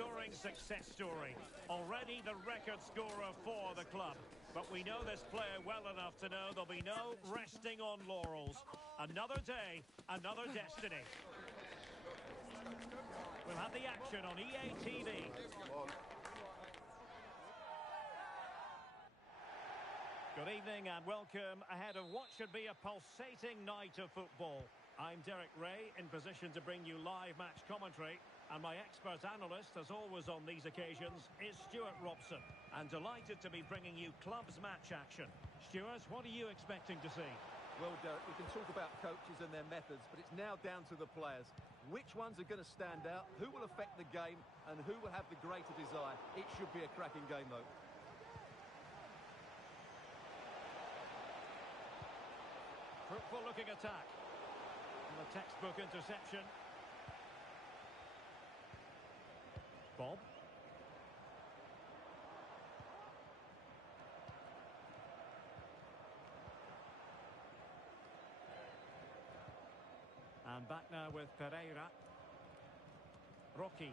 scoring success story. Already the record scorer for the club. But we know this player well enough to know there'll be no resting on laurels. Another day, another destiny. We'll have the action on EA TV. Good evening and welcome ahead of what should be a pulsating night of football. I'm Derek Ray, in position to bring you live match commentary, and my expert analyst, as always on these occasions, is Stuart Robson. And delighted to be bringing you clubs match action. Stuart, what are you expecting to see? Well, Derek, we can talk about coaches and their methods, but it's now down to the players. Which ones are going to stand out, who will affect the game, and who will have the greater desire? It should be a cracking game, though. Fruitful looking attack. And the textbook interception. Bob. And back now with Pereira. Rocky.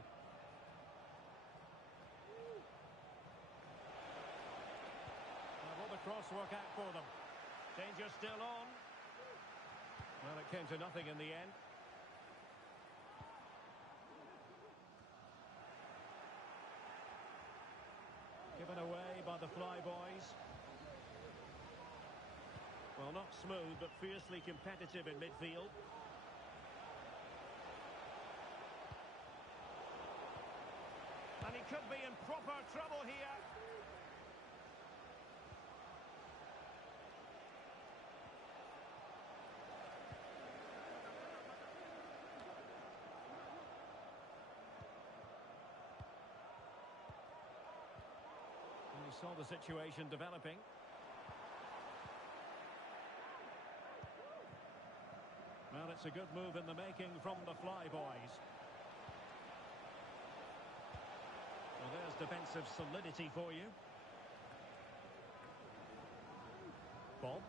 And will the cross work out for them? Danger still on. Well, it came to nothing in the end. Given away by the Fly Boys. Well, not smooth, but fiercely competitive in midfield. And he could be in proper trouble here. We saw the situation developing. Well, it's a good move in the making from the Fly Boys. Well, there's defensive solidity for you. Bob.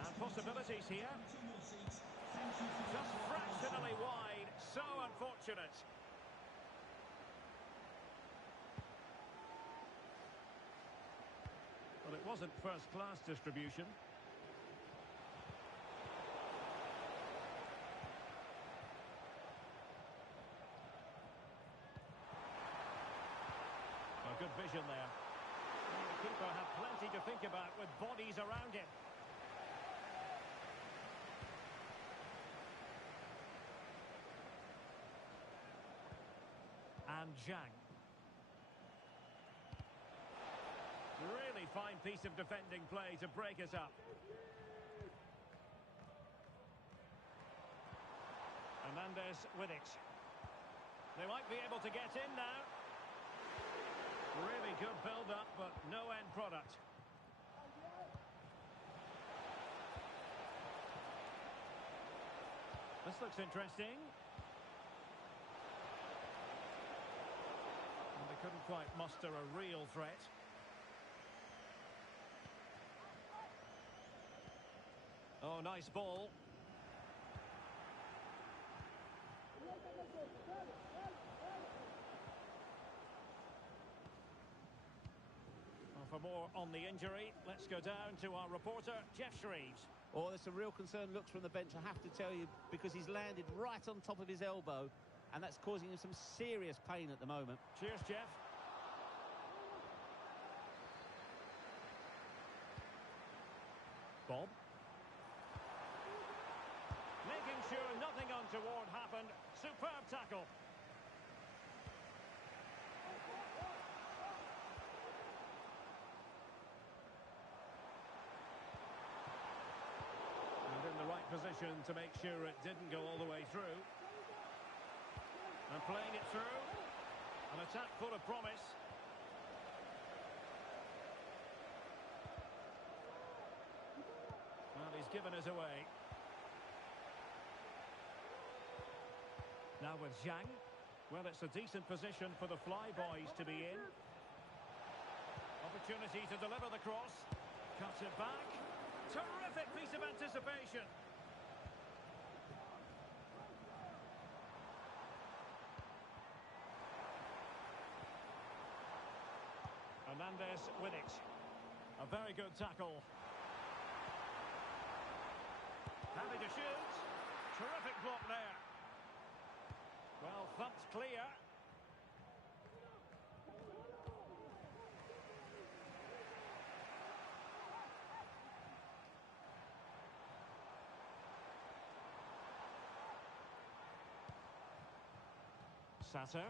And possibilities here. Just fractionally wide. So unfortunate. Well, it wasn't first-class distribution. Oh, good vision there. The keeper had plenty to think about with bodies around him. And Zhang. Really fine piece of defending play to break it up. Hernandez with it. They might be able to get in now. Really good build-up, but no end product. This looks interesting. And they couldn't quite muster a real threat. Oh, nice ball. Well, for more on the injury, let's go down to our reporter, Jeff Shreves. Oh, there's some real concern looks from the bench, I have to tell you, because he's landed right on top of his elbow, and that's causing him some serious pain at the moment. Cheers, Jeff. Bob. Making sure nothing untoward happened. Superb tackle. And in the right position to make sure it didn't go all the way through. And playing it through. An attack full of promise. Well, he's given us away. Now with Zhang. Well, it's a decent position for the Fly Boys to be in. Opportunity to deliver the cross. Cuts it back. Terrific piece of anticipation. Torres with it. A very good tackle. Happy to shoot. Terrific block there. Well, thumped clear. Sato.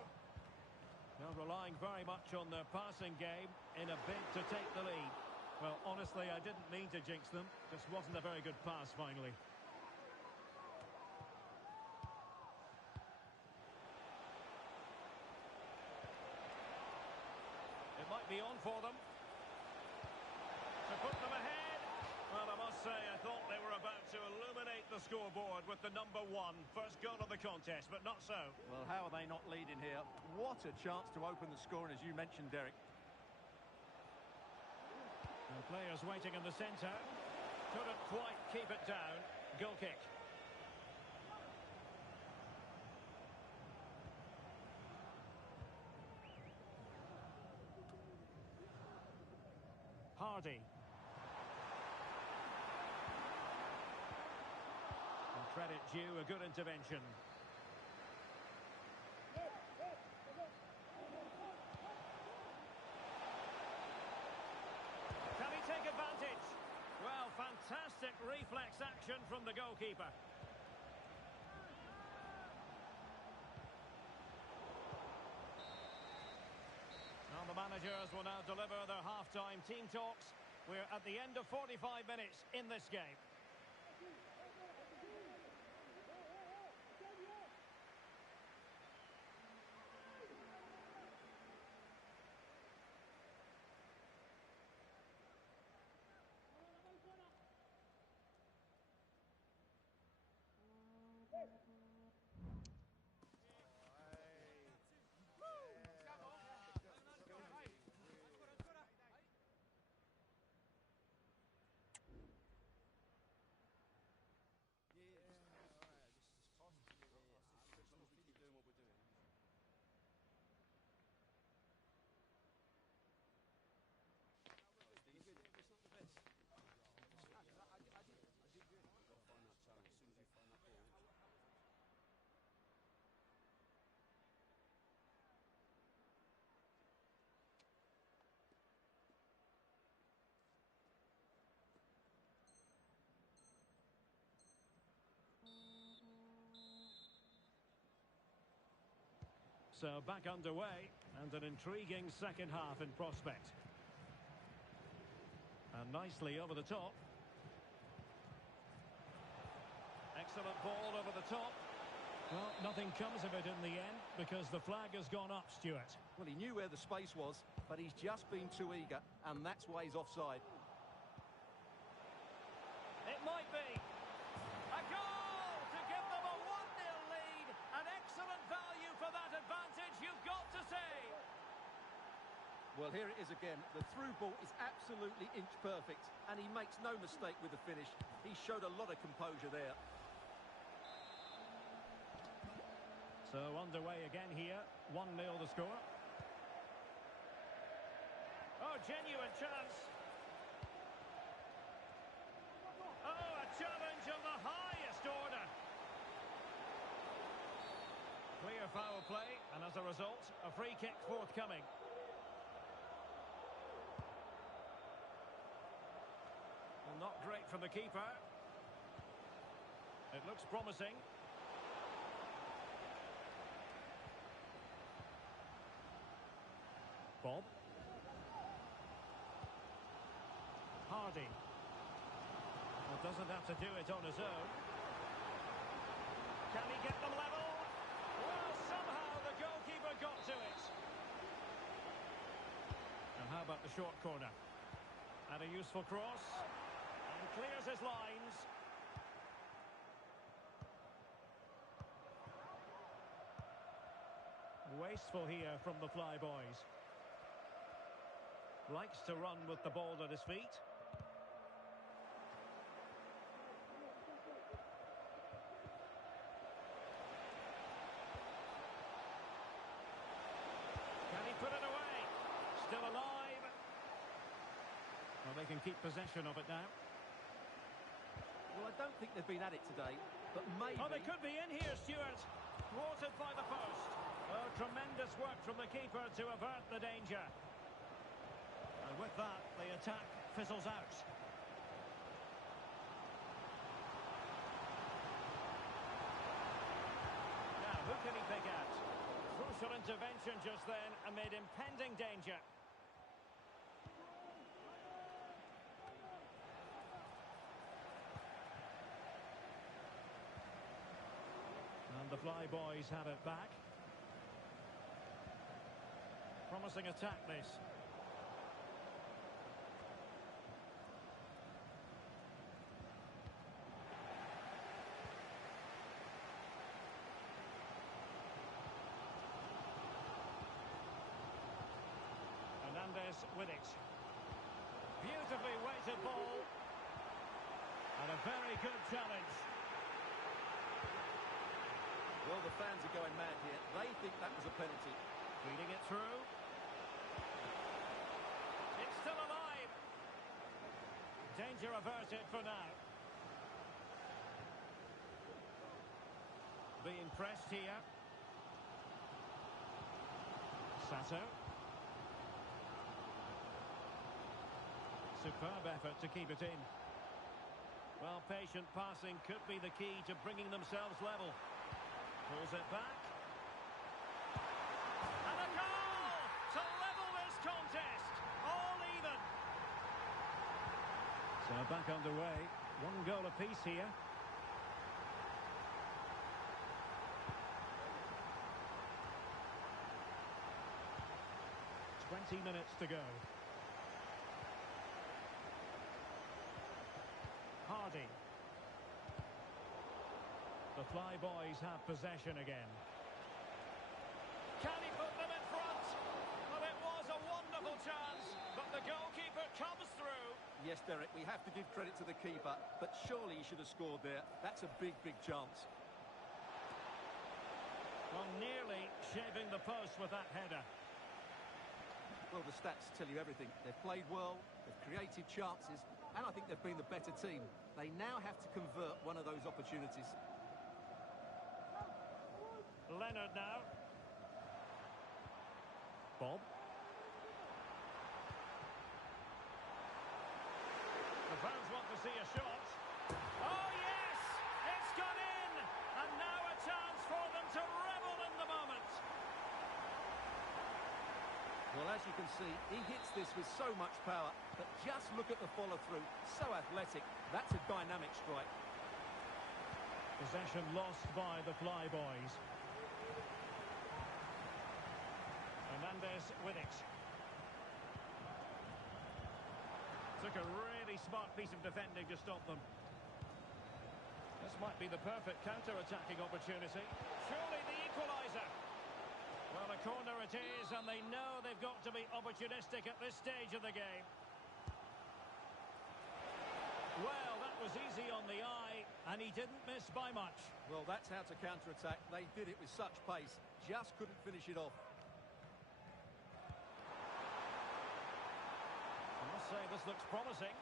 They're relying very much on their passing game in a bid to take the lead. Well, honestly, I didn't mean to jinx them. Just wasn't a very good pass, finally. It might be on for them. To put them ahead. Well, I must say, I thought they were about to illuminate the scoreboard with the number one. First goal of the contest, but not so. Well, how are they not leading here? What a chance to open the scoring, as you mentioned, Derek. The players waiting in the centre. Couldn't quite keep it down. Goal kick. Hardy. And credit due, a good intervention. Can he take advantage? Well, fantastic reflex action from the goalkeeper. Well, the managers will now deliver their half-time team talks. We're at the end of 45 minutes in this game. So back underway, and an intriguing second half in prospect. And nicely over the top. Excellent ball over the top. Well, nothing comes of it in the end because the flag has gone up, Stuart. Well, he knew where the space was, but he's just been too eager, and that's why he's offside. It might be. A goal to give them a 1-0 lead. An excellent value for that advantage, you've got to say. Well, here it is again. The through ball is absolutely inch perfect, and he makes no mistake with the finish. He showed a lot of composure there. So underway again here. 1-0 the score. Oh, genuine chance. Oh, a challenge of the highest order. Clear foul play, and as a result, a free kick forthcoming. Well, not great from the keeper. It looks promising. Bob. Hardy. Well, doesn't have to do it on his own. Can he get them level? Well, somehow the goalkeeper got to it. And how about the short corner? And a useful cross. And clears his lines. Wasteful here from the Flyboys. Likes to run with the ball at his feet. Can he put it away? Still alive. Well, they can keep possession of it now. Well, I don't think they've been at it today, but maybe... Oh, they could be in here, Stuart. Thwarted by the post. Oh, tremendous work from the keeper to avert the danger. And with that, the attack fizzles out. Now, who can he pick out? Crucial intervention just then amid impending danger. And the Flyboys have it back. Promising attack, this. Hernandez with it. Beautifully weighted ball. And a very good challenge. Well, the fans are going mad here. They think that was a penalty. Feeding it through. It's still alive. Danger averted for now. Being pressed here. Sato. Superb effort to keep it in. Well, patient passing could be the key to bringing themselves level. Pulls it back. And a goal to level this contest. All even. So back underway. One goal apiece here. Minutes to go. Hardy. The Flyboys have possession again. Can he put them in front? Well, it was a wonderful chance, but the goalkeeper comes through. Yes, Derek, we have to give credit to the keeper, but surely he should have scored there. That's a big, big chance. Well, nearly shaving the post with that header. Well, the stats tell you everything. They've played well, they've created chances, and I think they've been the better team. They now have to convert one of those opportunities. Leonard now. Bob. The fans want to see a shot. Oh, yes! It's gone in! And now a chance for them to revel in the moment. Well, as you can see, he hits this with so much power, but just look at the follow-through. So athletic. That's a dynamic strike. Possession lost by the Flyboys. Hernandez with it. Took a really smart piece of defending to stop them. This might be the perfect counter-attacking opportunity. Surely the equaliser. Well, a corner it is, and they know they've got to be opportunistic at this stage of the game. Well, that was easy on the eye, and he didn't miss by much. Well, that's how to counter-attack. They did it with such pace, just couldn't finish it off. I must say, this looks promising.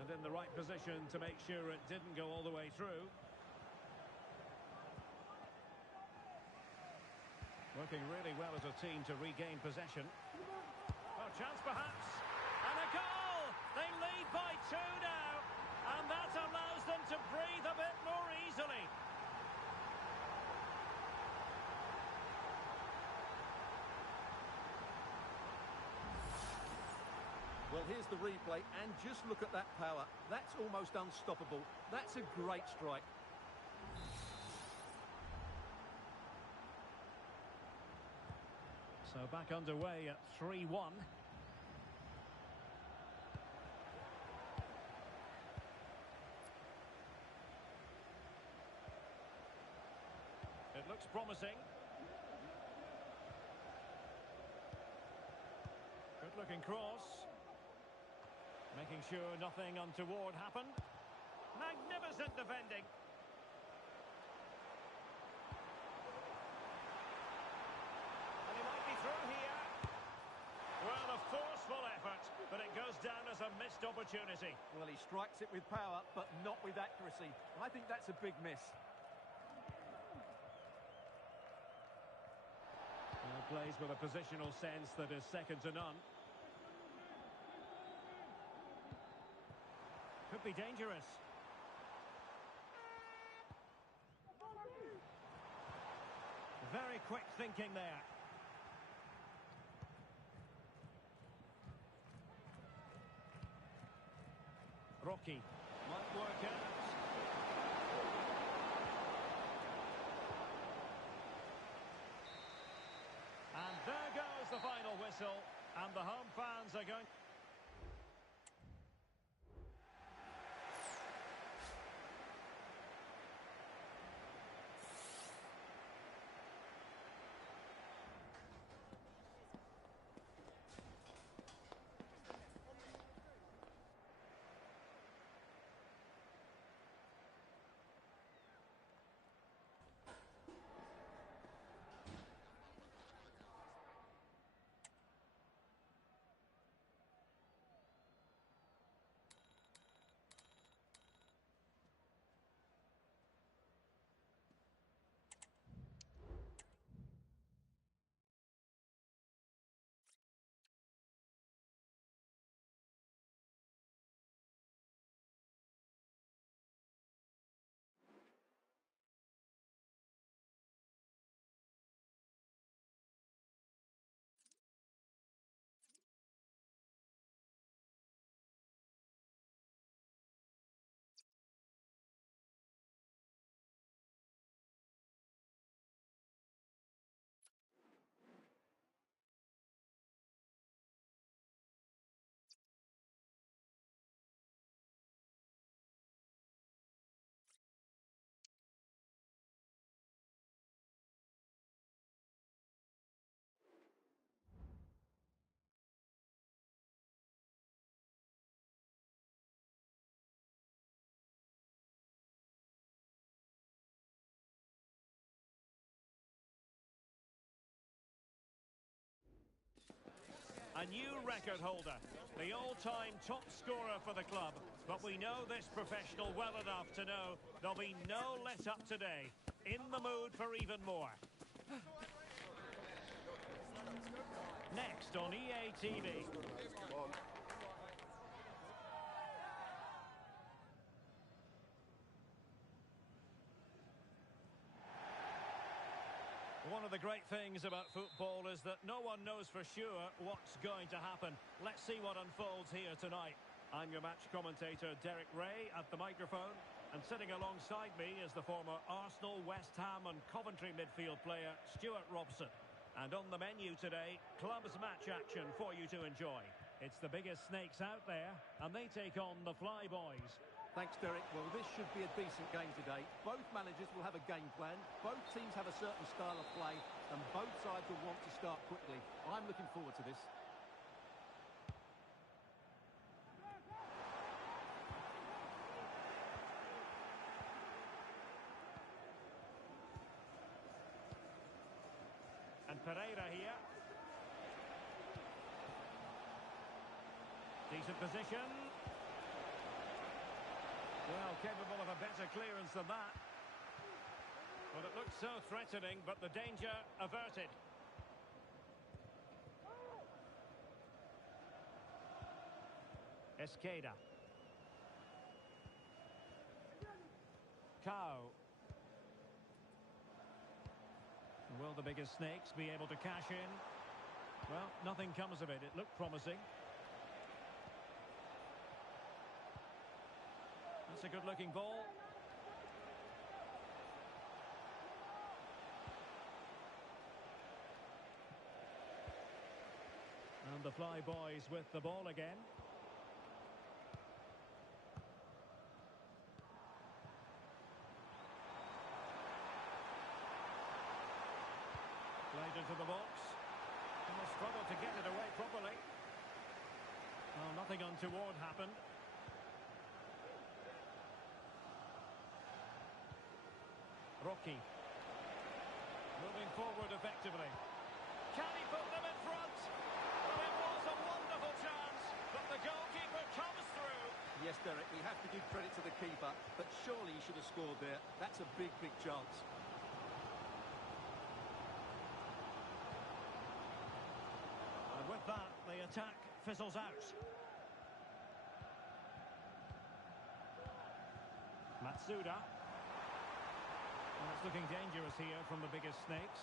And in the right position to make sure it didn't go all the way through. Working really well as a team to regain possession. Oh, chance perhaps. And a goal! They lead by 2 now. And that allows them to breathe a bit more easily. Well, here's the replay, and just look at that power. That's almost unstoppable. That's a great strike. So back underway at 3-1. It looks promising. Good looking cross. Making sure nothing untoward happened. Magnificent defending. opportunity. Well, he strikes it with power, but not with accuracy. I think that's a big miss. Plays with a positional sense that is second to none. Could be dangerous. Very quick thinking there. Rocky might work out. And there goes the final whistle, and the home fans are going... A new record holder, the all-time top scorer for the club. But we know this professional well enough to know there'll be no let-up today. In the mood for even more. Next on EA TV. One of the great things about football is that no one knows for sure what's going to happen. Let's see what unfolds here tonight. I'm your match commentator, Derek Ray, at the microphone. And sitting alongside me is the former Arsenal, West Ham and Coventry midfield player, Stuart Robson. And on the menu today, clubs match action for you to enjoy. It's the biggest snakes out there, and they take on the Flyboys. Thanks, Derek. Well, this should be a decent game today. Both managers will have a game plan. Both teams have a certain style of play, and both sides will want to start quickly. I'm looking forward to this. And Pereira here. Decent position. Well, capable of a better clearance than that. Well, it looked so threatening, but the danger averted. Esqueda. Cow. Will the biggest snakes be able to cash in? Well, nothing comes of it. It looked promising. That's a good-looking ball. And the Flyboys with the ball again. Played into the box. And will struggle to get it away properly. Well, nothing untoward happened. Rocky. Moving forward effectively. Can he put them in front? Well, it was a wonderful chance, but the goalkeeper comes through. Yes, Derek, we have to give credit to the keeper, but surely he should have scored there. That's a big, big chance. And with that, the attack fizzles out. Matsuda. And it's looking dangerous here from the biggest snakes.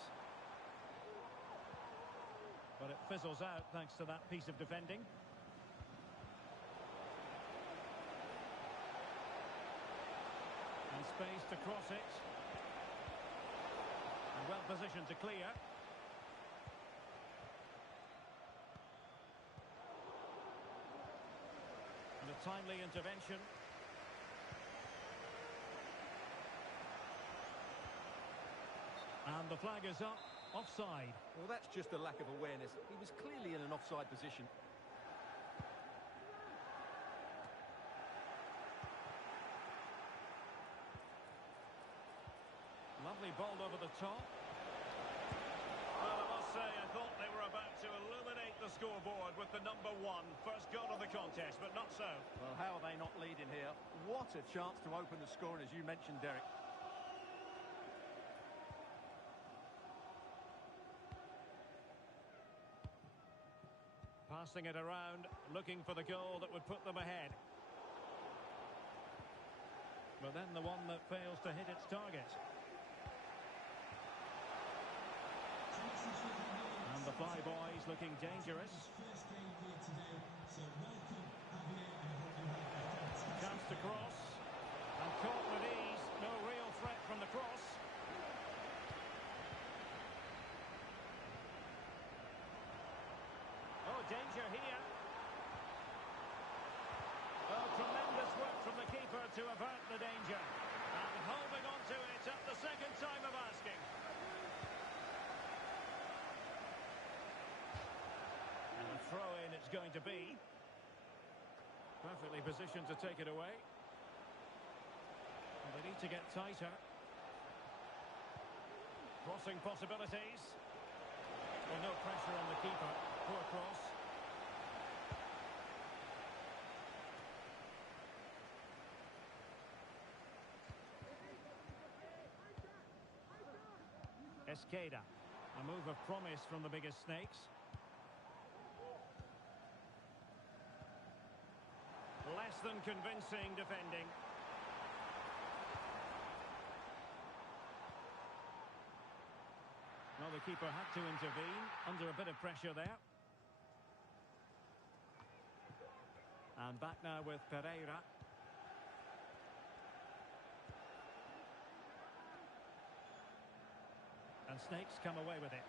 But it fizzles out thanks to that piece of defending. And space to cross it. And well positioned to clear. And a timely intervention. And the flag is up. Offside. Well, that's just a lack of awareness. He was clearly in an offside position. Lovely ball over the top. Well, I must say, I thought they were about to illuminate the scoreboard with the number one. First goal of the contest, but not so. Well, how are they not leading here? What a chance to open the scoring, as you mentioned, Derek. Passing it around, looking for the goal that would put them ahead. But then the one that fails to hit its target. And the Flyboys looking dangerous. Chance to cross. And caught with ease. No real threat from the cross. Oh, danger here. Oh, tremendous work from the keeper to avert the danger. And holding on to it at the second time of asking. And a throw-in it's going to be. Perfectly positioned to take it away. Well, they need to get tighter. Crossing possibilities. Well, no pressure on the keeper. Poor cross. Esqueda. A move of promise from the biggest snakes. Less than convincing defending. Well, the keeper had to intervene under a bit of pressure there. And back now with Pereira. And Snakes come away with it.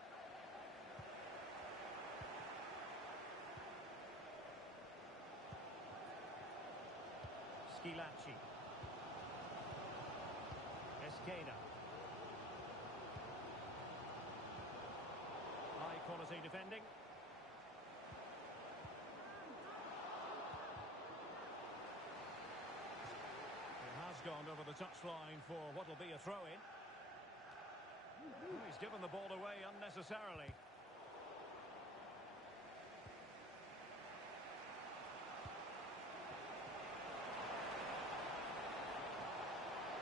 Schilacci. Esqueda. High quality defending. It has gone over the touchline for what will be a throw-in. Oh, he's given the ball away unnecessarily.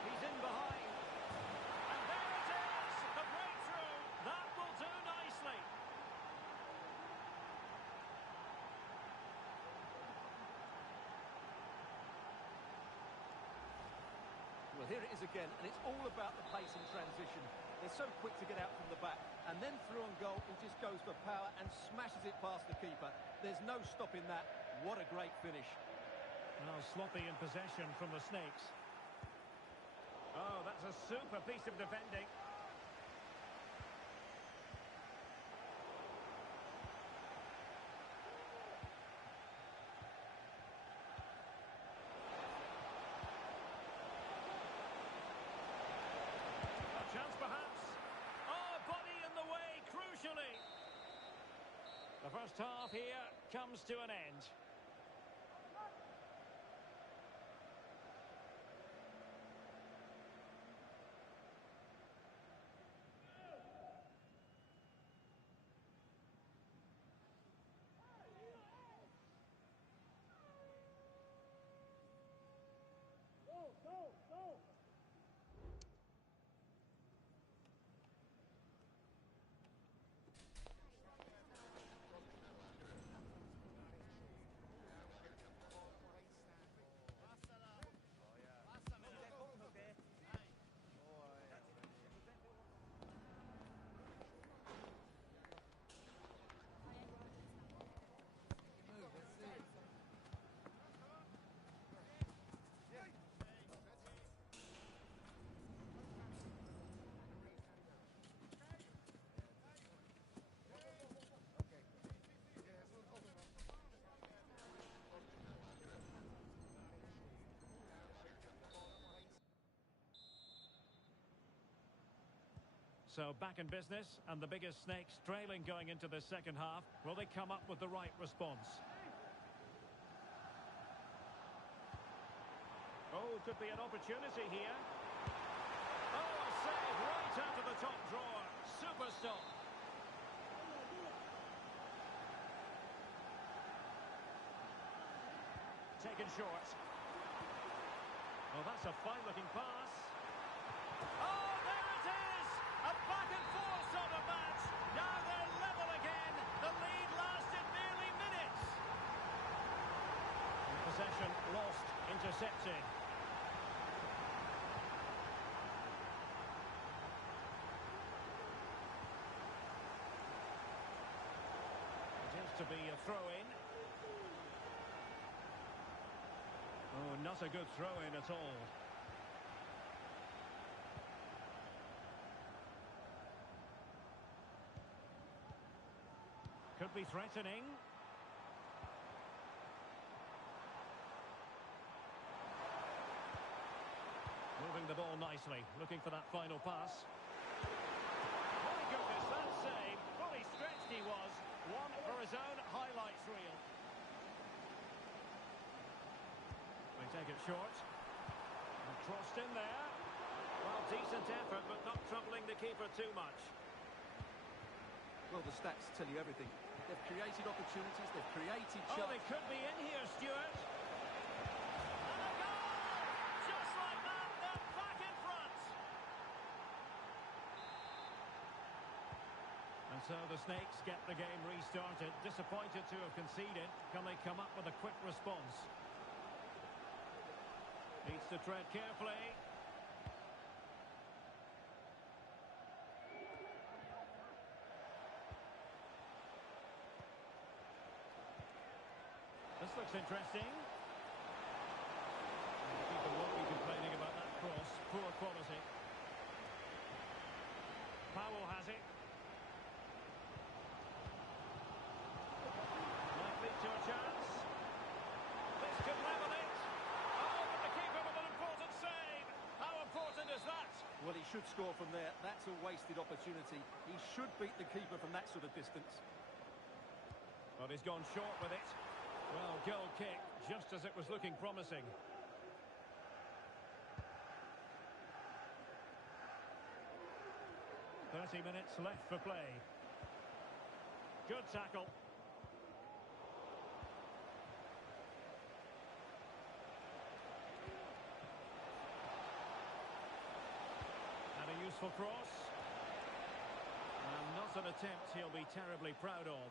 He's in behind. And there it is! The breakthrough! That will do nicely. Well, here it is again, and it's all about the pace in transition. They're so quick to get out from the back, and then through on goal, he just goes for power and smashes it past the keeper. There's no stopping that. What a great finish. Well, sloppy in possession from the Snakes. Oh, that's a super piece of defending. A chance perhaps. Oh, body in the way, crucially. The first half here comes to an end. So back in business, and the biggest snakes trailing going into the second half. Will they come up with the right response? Oh, could be an opportunity here. Oh, a save right out of the top drawer. Super stop. Taken short. Oh, that's a fine-looking pass. Oh, there it is! A back-and-forth sort of match. Now they're level again. The lead lasted merely minutes. And possession lost, intercepted. It is to be a throw-in. Oh, not a good throw-in at all. Could be threatening. Moving the ball nicely, looking for that final pass. My goodness, that save. Fully stretched he was. One for his own highlights reel. They take it short. And crossed in there. Well, decent effort, but not troubling the keeper too much. Well, the stats tell you everything. They've created opportunities, they've created shots. Oh, they could be in here, Stuart. And a goal! Just like that, they're back in front. And so the Snakes get the game restarted. Disappointed to have conceded. Can they come up with a quick response? Needs to tread carefully. This looks interesting. People won't be complaining about that cross. Poor quality. Powell has it. Might lead to a chance. This could level it. Oh, but the keeper with an important save. How important is that? Well, he should score from there. That's a wasted opportunity. He should beat the keeper from that sort of distance. But he's gone short with it. Well, goal kick, just as it was looking promising. "30 minutes left for play. Good tackle. And a useful cross. And not an attempt he'll be terribly proud of.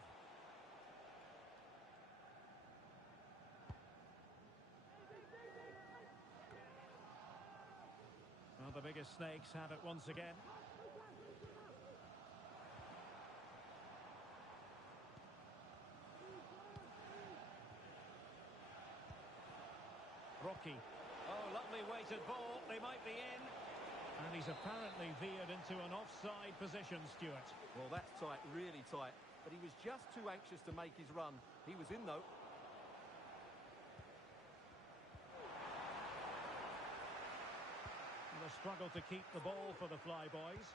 Well, the biggest Snakes have it once again. Rocky. Oh, lovely weighted ball. They might be in. And he's apparently veered into an offside position, Stuart. Well, that's tight, really tight. But he was just too anxious to make his run. He was in, though. The struggle to keep the ball for the Flyboys.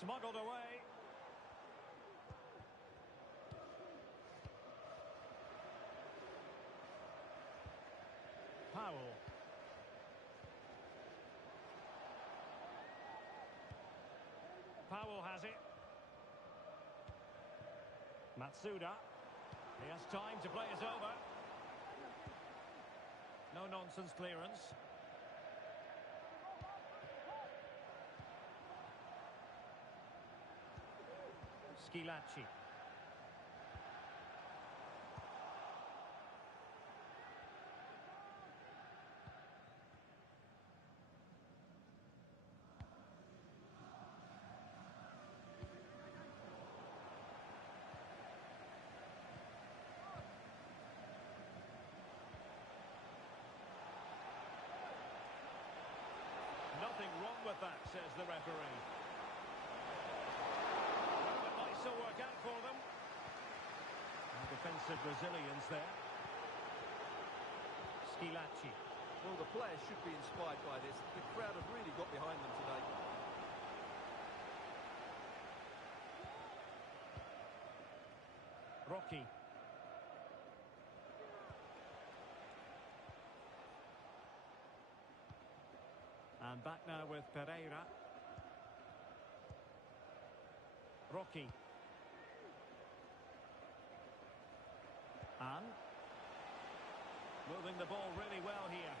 Smuggled away. Powell. Powell has it. Matsuda. He has time to play it over. No nonsense clearance. Schilacci. Nothing wrong with that, says the referee. Well, it might still work out for them. And defensive resilience there. Schilacci. Well, the players should be inspired by this. The crowd have really got behind them today. Rocky. And back now with Pereira. Rocky. And moving the ball really well here.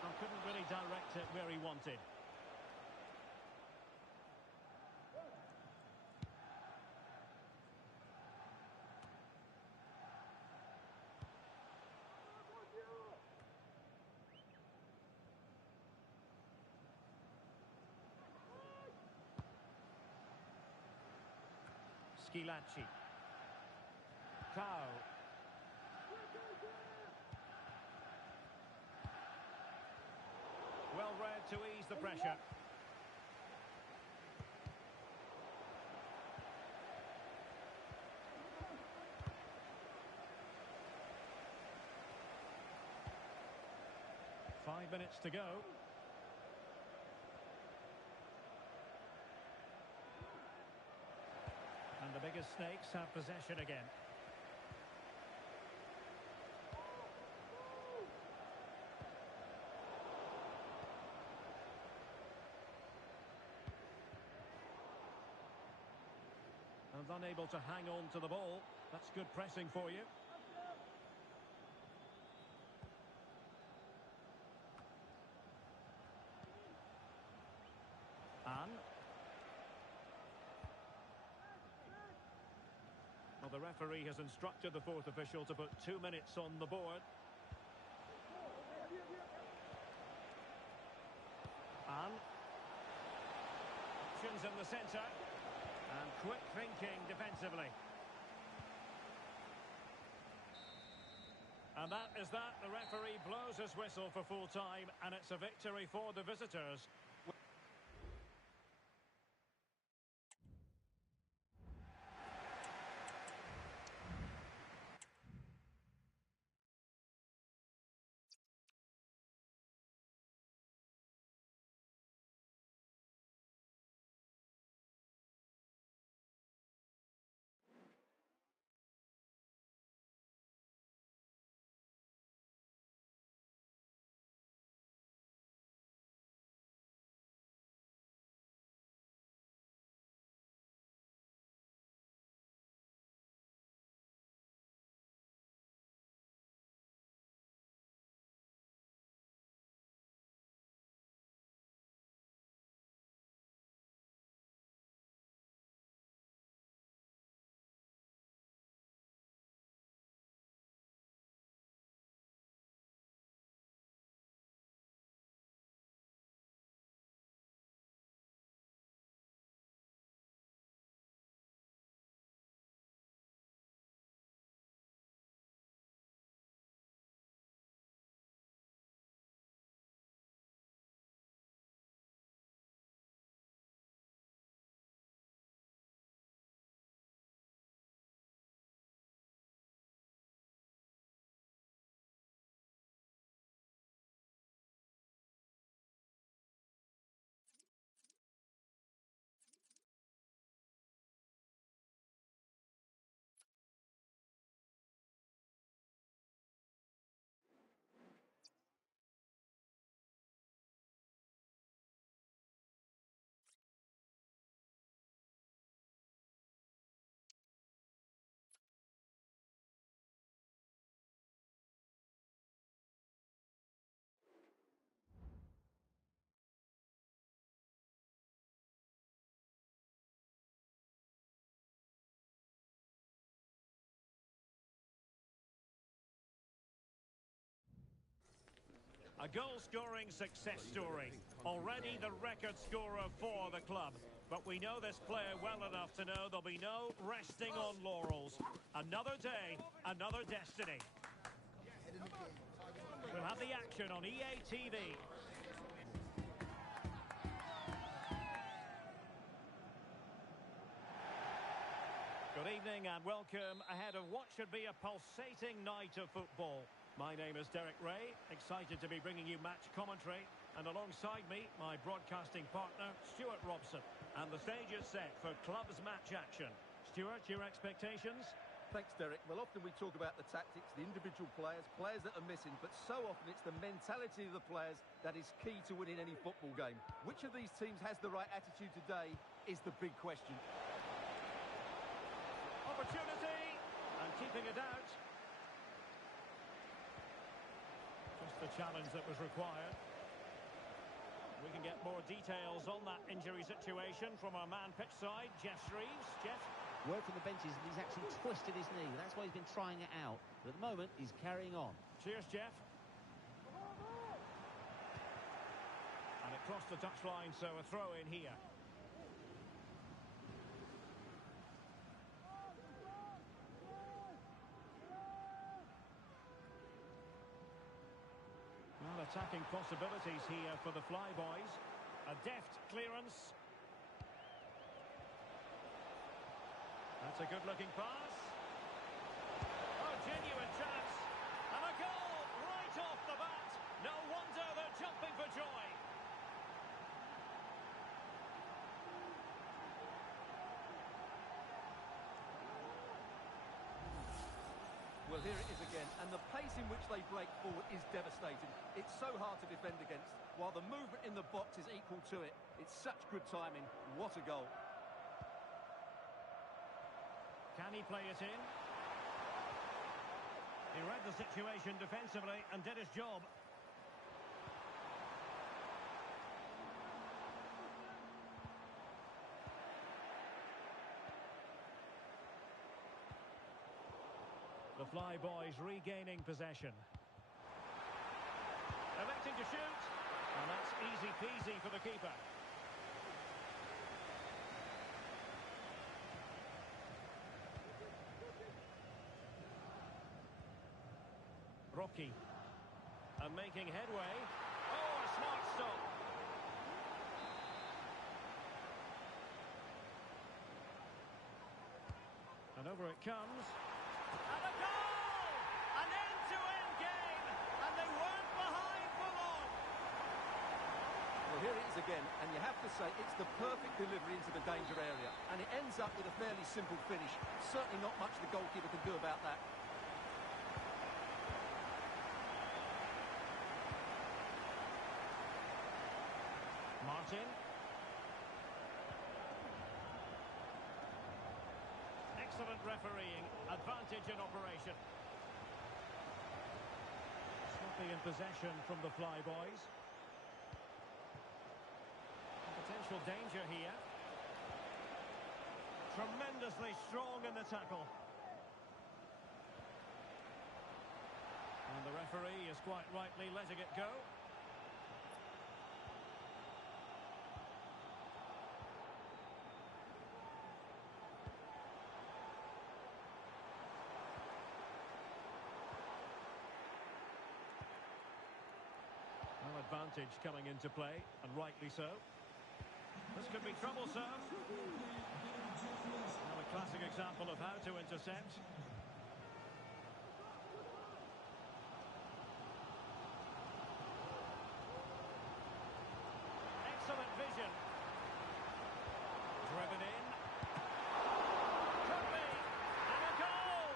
And couldn't really direct it where he wanted. Schilacci. Cow. Well read to ease the pressure. Five minutes to go. And the biggest snakes have possession again. And unable to hang on to the ball. That's good pressing for you. And well, the referee has instructed the fourth official to put 2 minutes on the board. And options in the centre. And quick thinking defensively. And that is that. The referee blows his whistle for full time, and it's a victory for the visitors. A goal-scoring success story. Already the record scorer for the club. But we know this player well enough to know there'll be no resting on laurels. Another day, another destiny. We'll have the action on EA TV. Good evening and welcome ahead of what should be a pulsating night of football. My name is Derek Ray, excited to be bringing you match commentary, and alongside me, my broadcasting partner, Stuart Robson. And the stage is set for clubs match action. Stuart, your expectations? Thanks, Derek. Well, often we talk about the tactics, the individual players that are missing, but so often it's the mentality of the players that is key to winning any football game. Which of these teams has the right attitude today is the big question. Opportunity, and keeping it out. Just the challenge that was required. We can get more details on that injury situation from our man pitch side, Jeff Shreves. Jeff? Word from the benches that he's actually twisted his knee. That's why he's been trying it out. But at the moment, he's carrying on. Cheers, Jeff. And it crossed the touchline, so a throw in here. Well, attacking possibilities here for the Flyboys. A deft clearance. That's a good-looking pass. Oh, genuine chance. And a goal right off the bat. No wonder they're jumping for joy. Well, here it is again, and the pace in which they break forward is devastating. It's so hard to defend against, while the movement in the box is equal to it. It's such good timing. What a goal. Can he play it in? He read the situation defensively and did his job. The Flyboys regaining possession. Electing to shoot. And that's easy peasy for the keeper. Rocky. And making headway. Oh, a smart stop. And over it comes. And a goal! An end-to-end game! And they weren't behind for long. Well, here it is again, and you have to say it's the perfect delivery into the danger area. And it ends up with a fairly simple finish. Certainly not much the goalkeeper can do about that. Martin. Excellent refereeing. Advantage in operation. Sloppy in possession from the Flyboys. Potential danger here. Tremendously strong in the tackle. And the referee is quite rightly letting it go. Advantage coming into play, and rightly so. This could be troublesome. Well, a classic example of how to intercept. Excellent vision. Driven in. Could be. And a goal!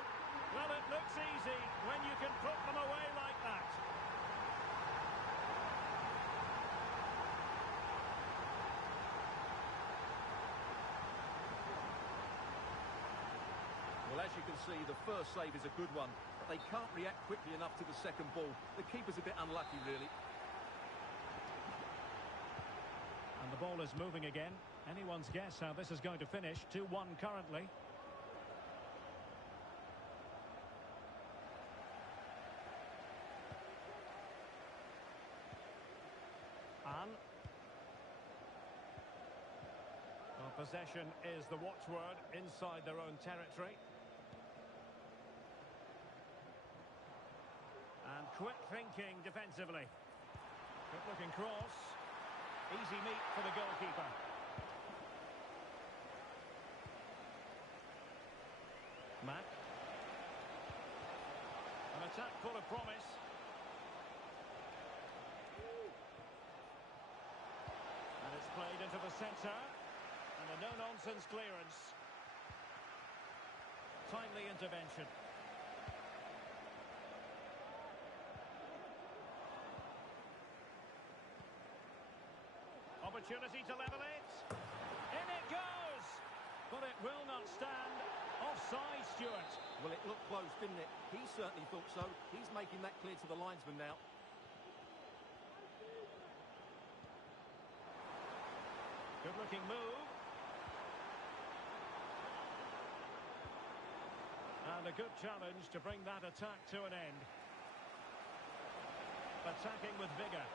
Well, it looks easy when you can put them away like that. Well, as you can see, the first save is a good one, but they can't react quickly enough to the second ball. The keeper's a bit unlucky, really. And the ball is moving again. Anyone's guess how this is going to finish. 2-1 currently. And well, possession is the watchword inside their own territory. And quick thinking defensively. Good looking cross. Easy meet for the goalkeeper. Mack. And a attack full of promise. And it's played into the centre. And a no-nonsense clearance. Timely intervention. Opportunity to level it. In it goes! But it will not stand. Offside, Stuart. Well, it looked close, didn't it? He certainly thought so. He's making that clear to the linesman now. Good-looking move. And a good challenge to bring that attack to an end. Attacking with vigour.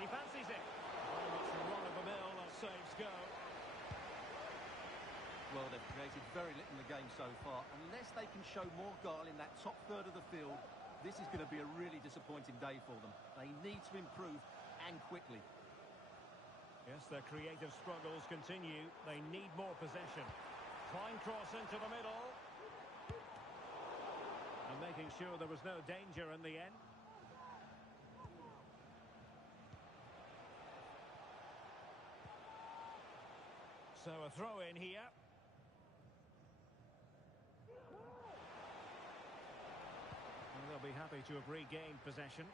He fancies it. Very much run-of-the-mill as saves go. Well, they've created very little in the game so far. Unless they can show more guile in that top third of the field, this is going to be a really disappointing day for them. They need to improve, and quickly. Yes, their creative struggles continue. They need more possession. Fine cross into the middle. And making sure there was no danger in the end. So a throw in here. And they'll be happy to have regained possession.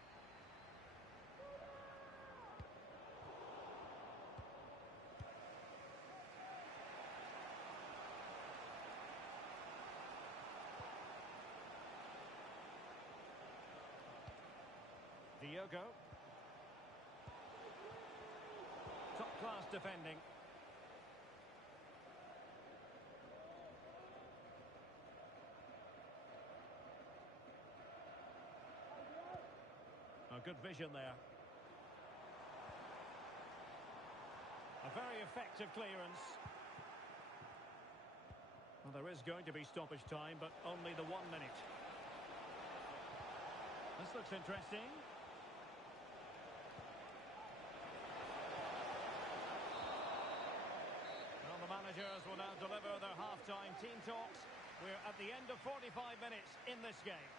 Diogo. Top-class defending. A good vision there. A very effective clearance. Well, there is going to be stoppage time, but only the 1 minute. This looks interesting. Well, the managers will now deliver their half-time team talks. We're at the end of 45 minutes in this game.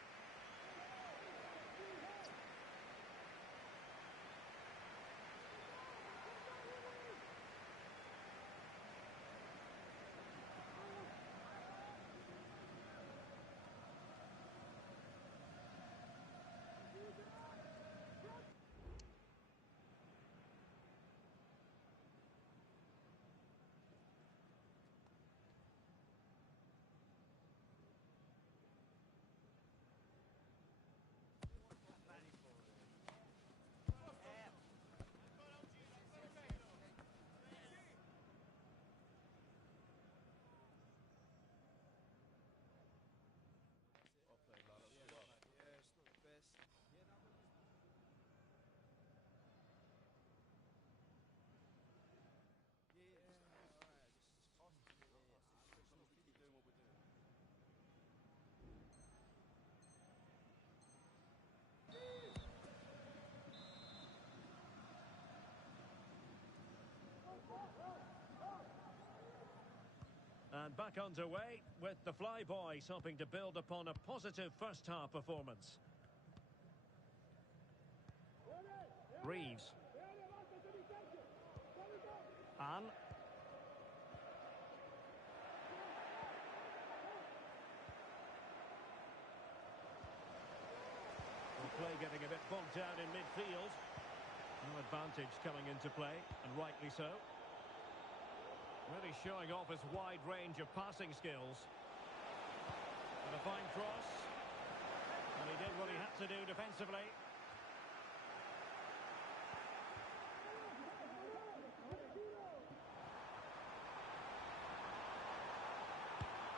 And back underway with the Flyboys hoping to build upon a positive first-half performance. Reeves. Al. Play getting a bit bogged down in midfield. No advantage coming into play, and rightly so. Really showing off his wide range of passing skills. And a fine cross. And he did what he had to do defensively.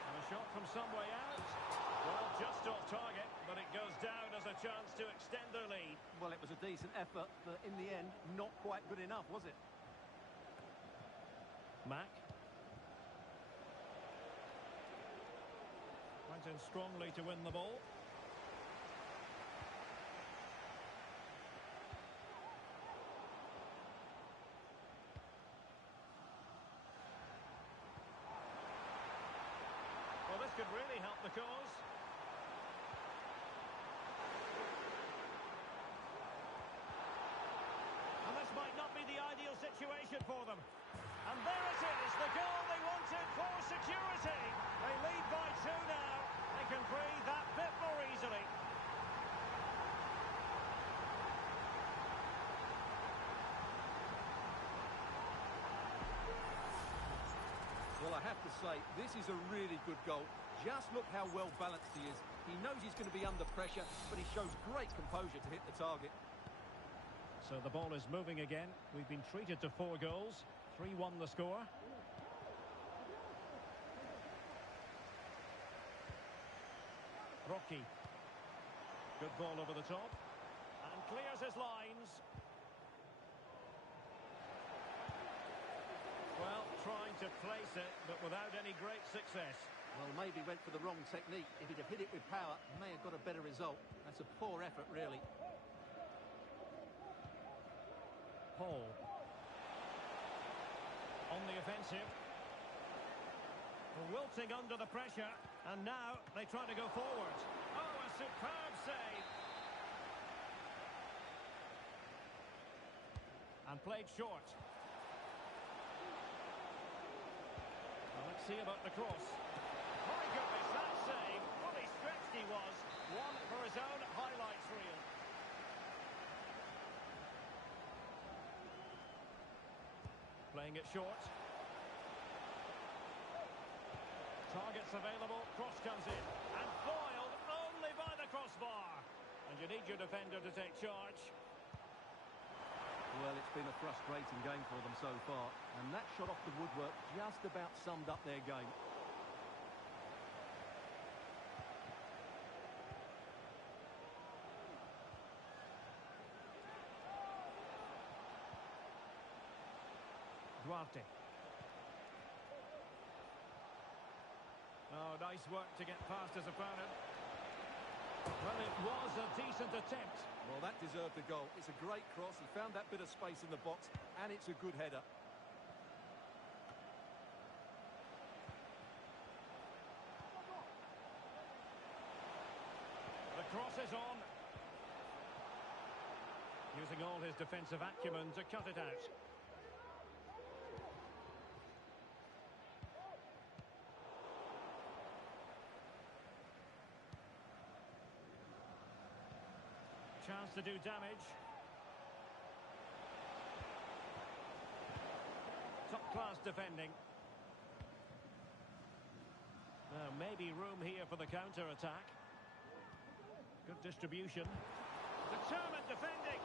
And a shot from some way out. Well, just off target, but it goes down as a chance to extend their lead. Well, it was a decent effort, but in the end, not quite good enough, was it? Mack. Went in strongly to win the ball. Well, this could really help the cause. it for them. And there it is, the goal they wanted for security. They lead by 2 now. They can breathe that bit more easily. Well, I have to say, this is a really good goal. Just look how well balanced he is. He knows he's going to be under pressure, but he shows great composure to hit the target. So the ball is moving again. We've been treated to 4 goals. 3-1 the score. Rocky. Good ball over the top. And clears his lines. Well, trying to place it, but without any great success. Well, maybe went for the wrong technique. If he'd have hit it with power, may have got a better result. That's a poor effort, really. Paul. On the offensive. Wilting under the pressure. And now they try to go forward. Oh, a superb save. And played short. Well, let's see about the cross. My goodness, that save. Fully stretched he was. One for his own highlights reel. Playing it short. Targets available. Cross comes in. And foiled only by the crossbar. And you need your defender to take charge. Well, it's been a frustrating game for them so far. And that shot off the woodwork just about summed up their game. Duarte. Oh, nice work to get past his opponent. Well, it was a decent attempt. Well, that deserved the goal. It's a great cross. He found that bit of space in the box, and it's a good header. The cross is on. Using all his defensive acumen to cut it out. Chance to do damage. Top-class defending. Now, maybe room here for the counter-attack. Good distribution. Determined defending.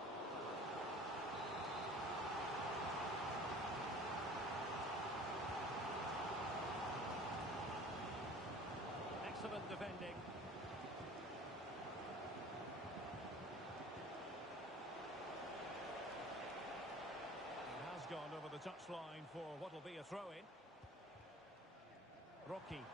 Excellent defending. Gone over the touchline for what will be a throw-in. Rocky.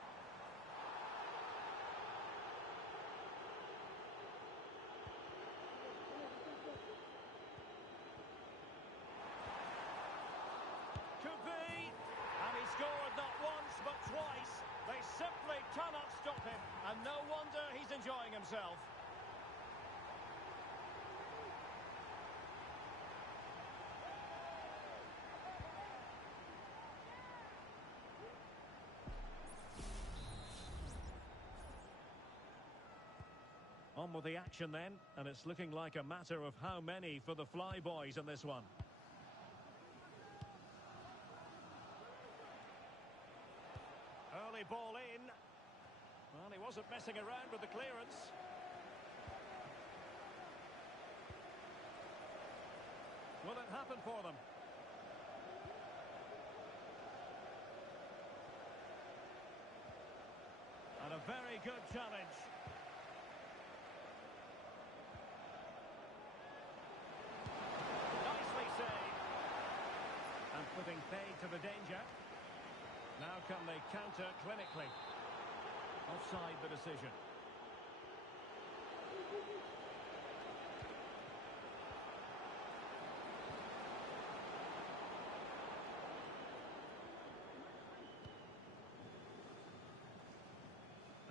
Could be. And he scored not once but twice. They simply cannot stop him. And no wonder he's enjoying himself. On with the action then, and it's looking like a matter of how many for the Flyboys in this one. Early ball in. Well, he wasn't messing around with the clearance. Will it happen for them? And a very good challenge. Putting paid to the danger. Now can they counter clinically? Offside the decision.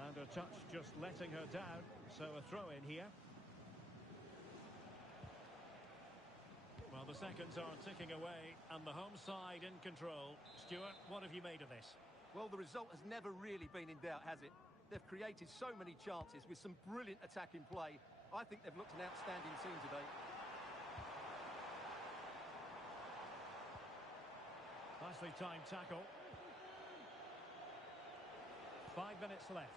And a touch just letting her down, so a throw in here. Well, the seconds are ticking away and the home side in control. Stuart, what have you made of this? Well, the result has never really been in doubt, has it? They've created so many chances with some brilliant attacking play. I think they've looked an outstanding team today. Nicely timed tackle. 5 minutes left.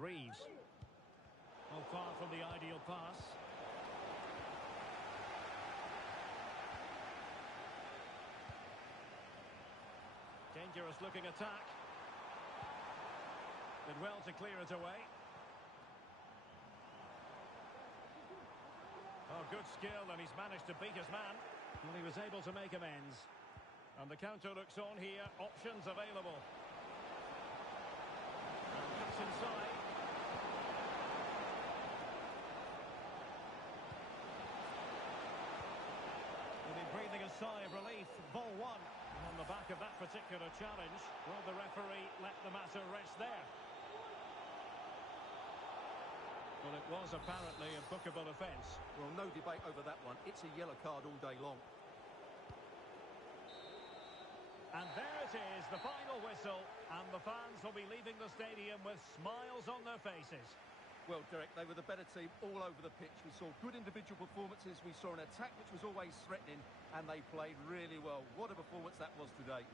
Reeves. Well, far from the ideal pass. Dangerous looking attack. Did well to clear it away. Oh, good skill, and he's managed to beat his man. Well, he was able to make amends. And the counter looks on here. Options available. And cuts inside. Will be breathing a sigh of relief. Ball one. And on the back of that particular challenge, will the referee let the matter rest there? Well, it was apparently a bookable offence. Well, no debate over that one. It's a yellow card all day long. And there it is, the final whistle, and the fans will be leaving the stadium with smiles on their faces. Well, Derek, they were the better team all over the pitch. We saw good individual performances. We saw an attack which was always threatening, and they played really well. What a performance that was today.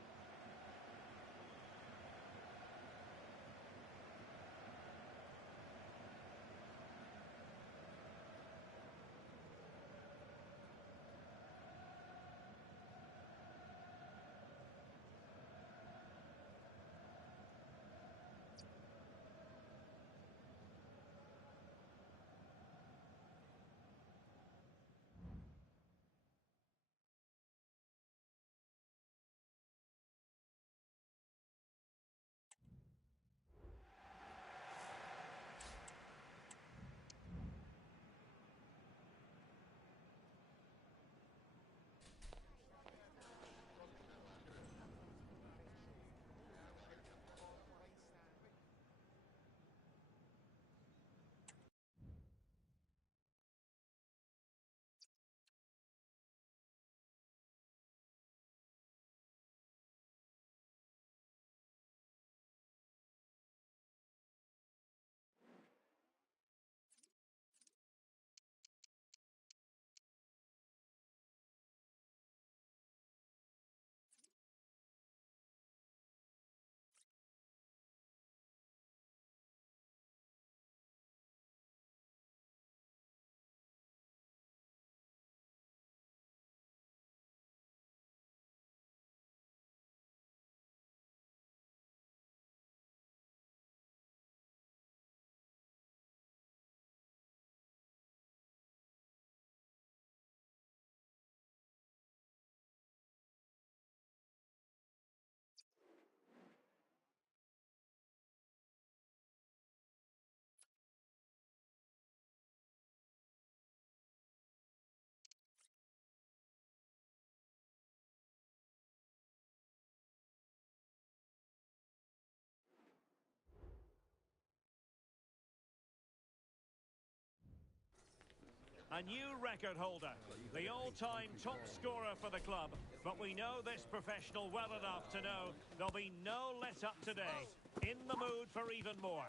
A new record holder, the all-time top scorer for the club. But we know this professional well enough to know there'll be no let-up today. In the mood for even more.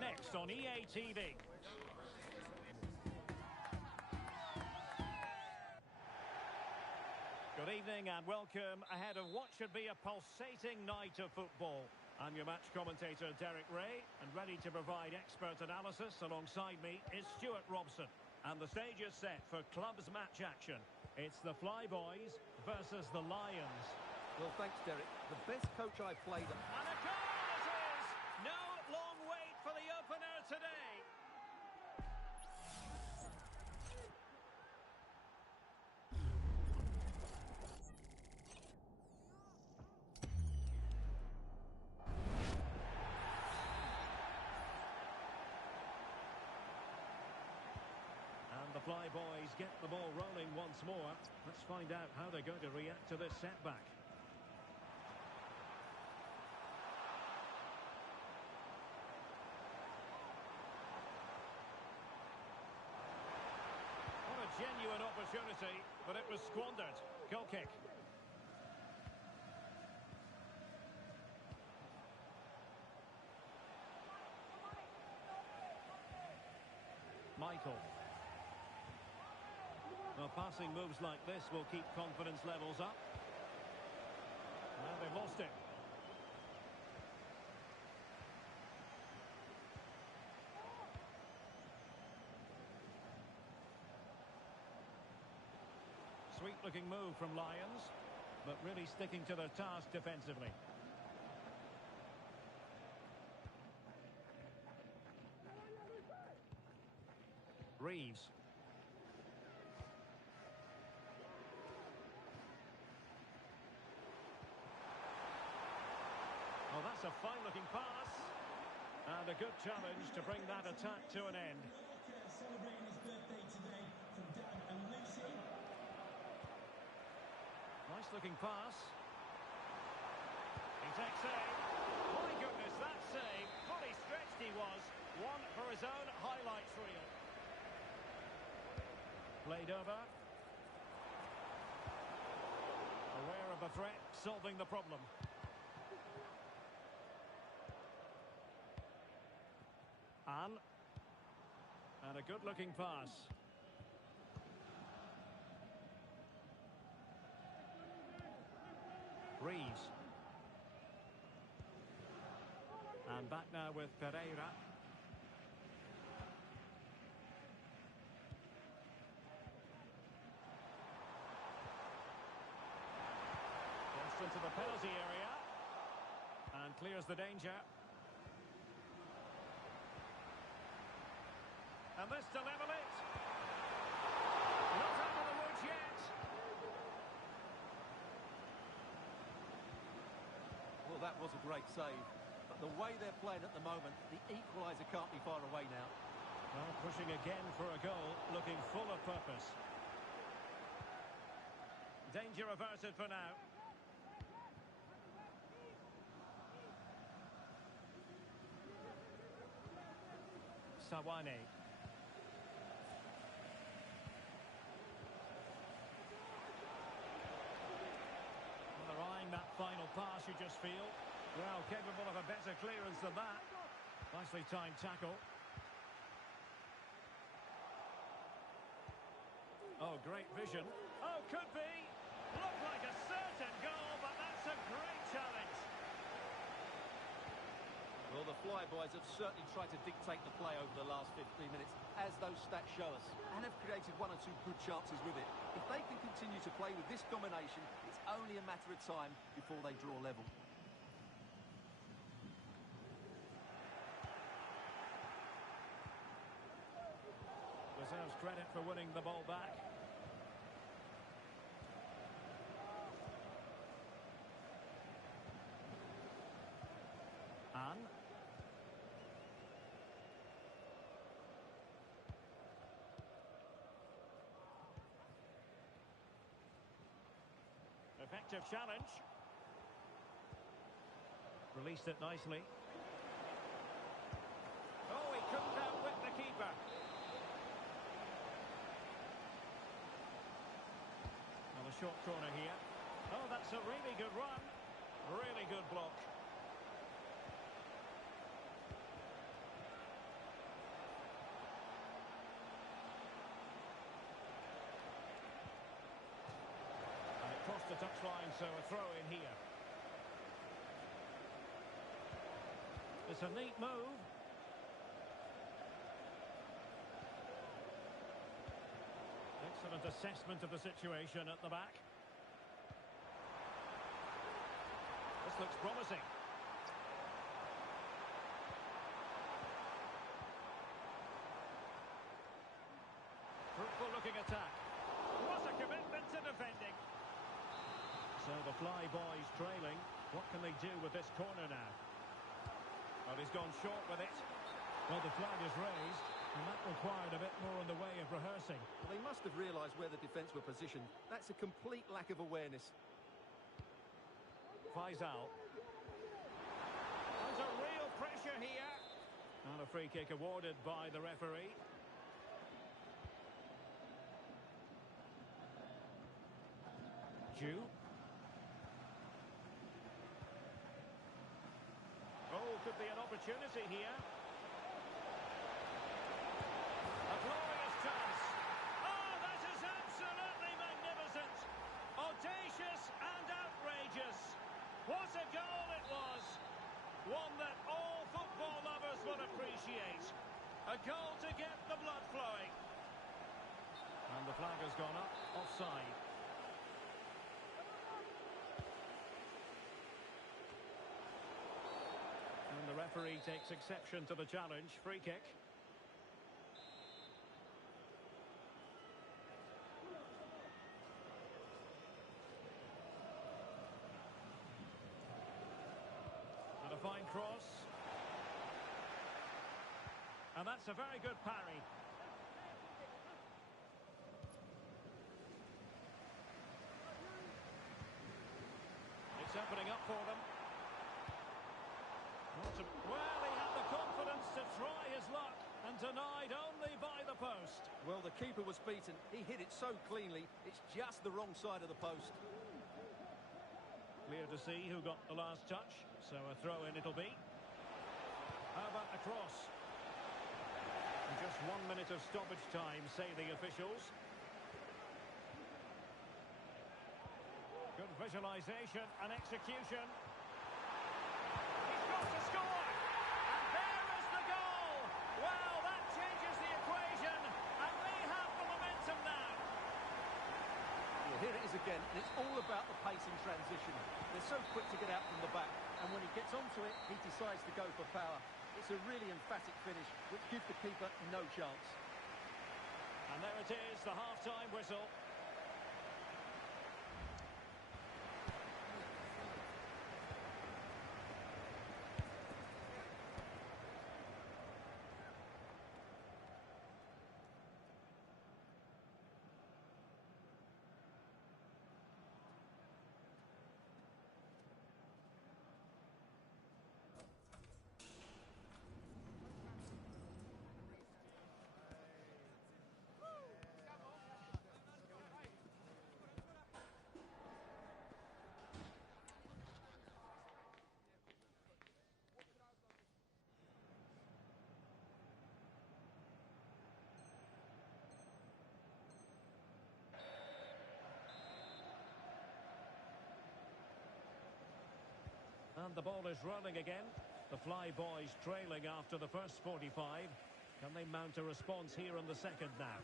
Next on EA TV. Good evening and welcome ahead of what should be a pulsating night of football. I'm your match commentator, Derek Ray, and ready to provide expert analysis alongside me is Stuart Robson. And the stage is set for clubs match action. It's the Flyboys versus the Lions. Well, thanks, Derek. The best coach I played at... And a goal it is! No long wait for the opener today. The Flyboys get the ball rolling once more. Let's find out how they're going to react to this setback. opportunity, but it was squandered. Goal kick. Michael. Well, passing moves like this will keep confidence levels up. Now they've lost it. Sweet-looking move from Lions, but really sticking to their task defensively. Reeves. Well, that's a fine-looking pass. And a good challenge to bring that attack to an end. Celebrating his birthday today from Dad and Lucy. Nice-looking pass. He takes aim. My goodness, that save. Fully stretched he was. One for his own highlights reel. Played over. Aware of the threat, solving the problem. And a good-looking pass. Reeves. And back now with Pereira. Into the penalty area and clears the danger. And this to level it. Not out of the woods yet. Well, that was a great save. But the way they're playing at the moment, the equaliser can't be far away now. Well, pushing again for a goal, looking full of purpose. Danger averted for now. Sawane. Well, they're eyeing that final pass, you just feel. Well, capable of a better clearance than that. Nicely timed tackle. Oh, great vision. Oh, could be. Looked like a certain goal, but that's a great challenge. Well, the Flyboys have certainly tried to dictate the play over the last 15 minutes, as those stats show us, and have created one or two good chances with it. If they can continue to play with this domination, it's only a matter of time before they draw level. Deserves credit for winning the ball back. And effective challenge. Released it nicely. Oh, he couldn't outwit the keeper. Well, a short corner here. Oh, that's a really good run. Really good block. Crossed the touchline, so a throw in here. It's a neat move. Excellent assessment of the situation at the back. This looks promising. Fruitful looking attack. What a commitment to defending. So the Flyboys trailing. What can they do with this corner now? Well, he's gone short with it. Well, the flag is raised, and that required a bit more in the way of rehearsing. Well, they must have realised where the defence were positioned. That's a complete lack of awareness. Faisal. Under real pressure here. And a free kick awarded by the referee. Jew. Oh, could be an opportunity here. A glorious chance. Oh, that is absolutely magnificent. Audacious and outrageous. What a goal it was. One that all football lovers will appreciate. A goal to get the blood flowing. And the flag has gone up, offside. And the referee takes exception to the challenge. Free kick. And a fine cross. And that's a very good parry. It's opening up for them. Well, he had the confidence to try his luck and denied only by the post. Well, the keeper was beaten. He hit it so cleanly, it's just the wrong side of the post. Clear to see who got the last touch, so a throw-in it'll be. How about the cross? And just 1 minute of stoppage time, say the officials. Good visualisation and execution. He's got to score! And there is the goal! Well, that changes the equation, and they have the momentum now. Well, here it is again, and it's all about the pace in transition. They're so quick to get out from the back, and when he gets onto it, he decides to go for power. It's a really emphatic finish, which gives the keeper no chance. And there it is, the half-time whistle. And the ball is rolling again. The Fly Boys trailing after the first 45. Can they mount a response here in the second now?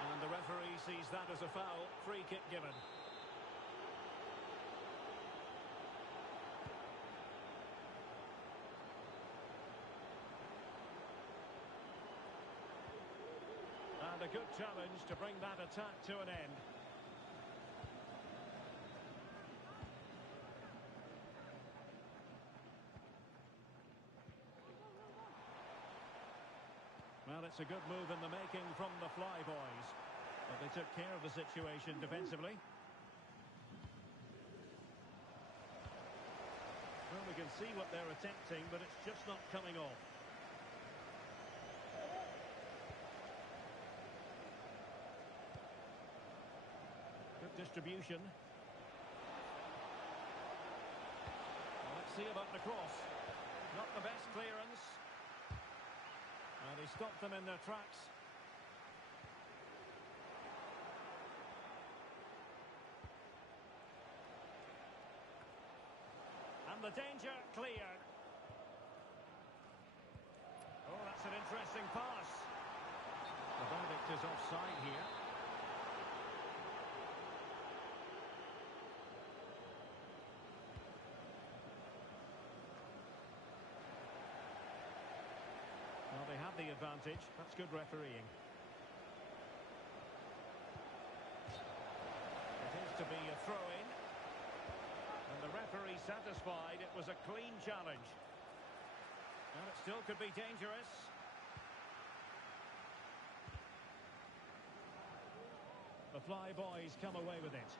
And the referee sees that as a foul. Free kick given. And a good challenge to bring that attack to an end. Well, it's a good move in the making from the Fly Boys. But they took care of the situation defensively. Well, we can see what they're attempting, but it's just not coming off. Good distribution. Well, let's see about the cross. Not the best clearance. And he stopped them in their tracks. And the danger cleared. Oh, that's an interesting pass. The verdict is offside here. Well, they have the advantage. That's good refereeing. It is to be a throw-in. And the referee satisfied it was a clean challenge. And it still could be dangerous. The Fly Boys come away with it.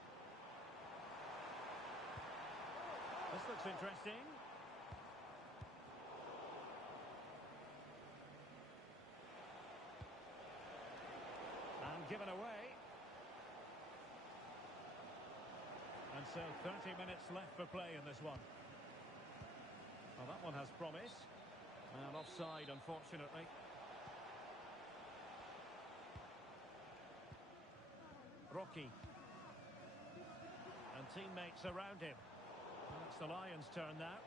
This looks interesting. And given away. So 30 minutes left for play in this one. Well, that one has promise. And offside, unfortunately. Rocky. And teammates around him. Well, it's the Lions' turn now.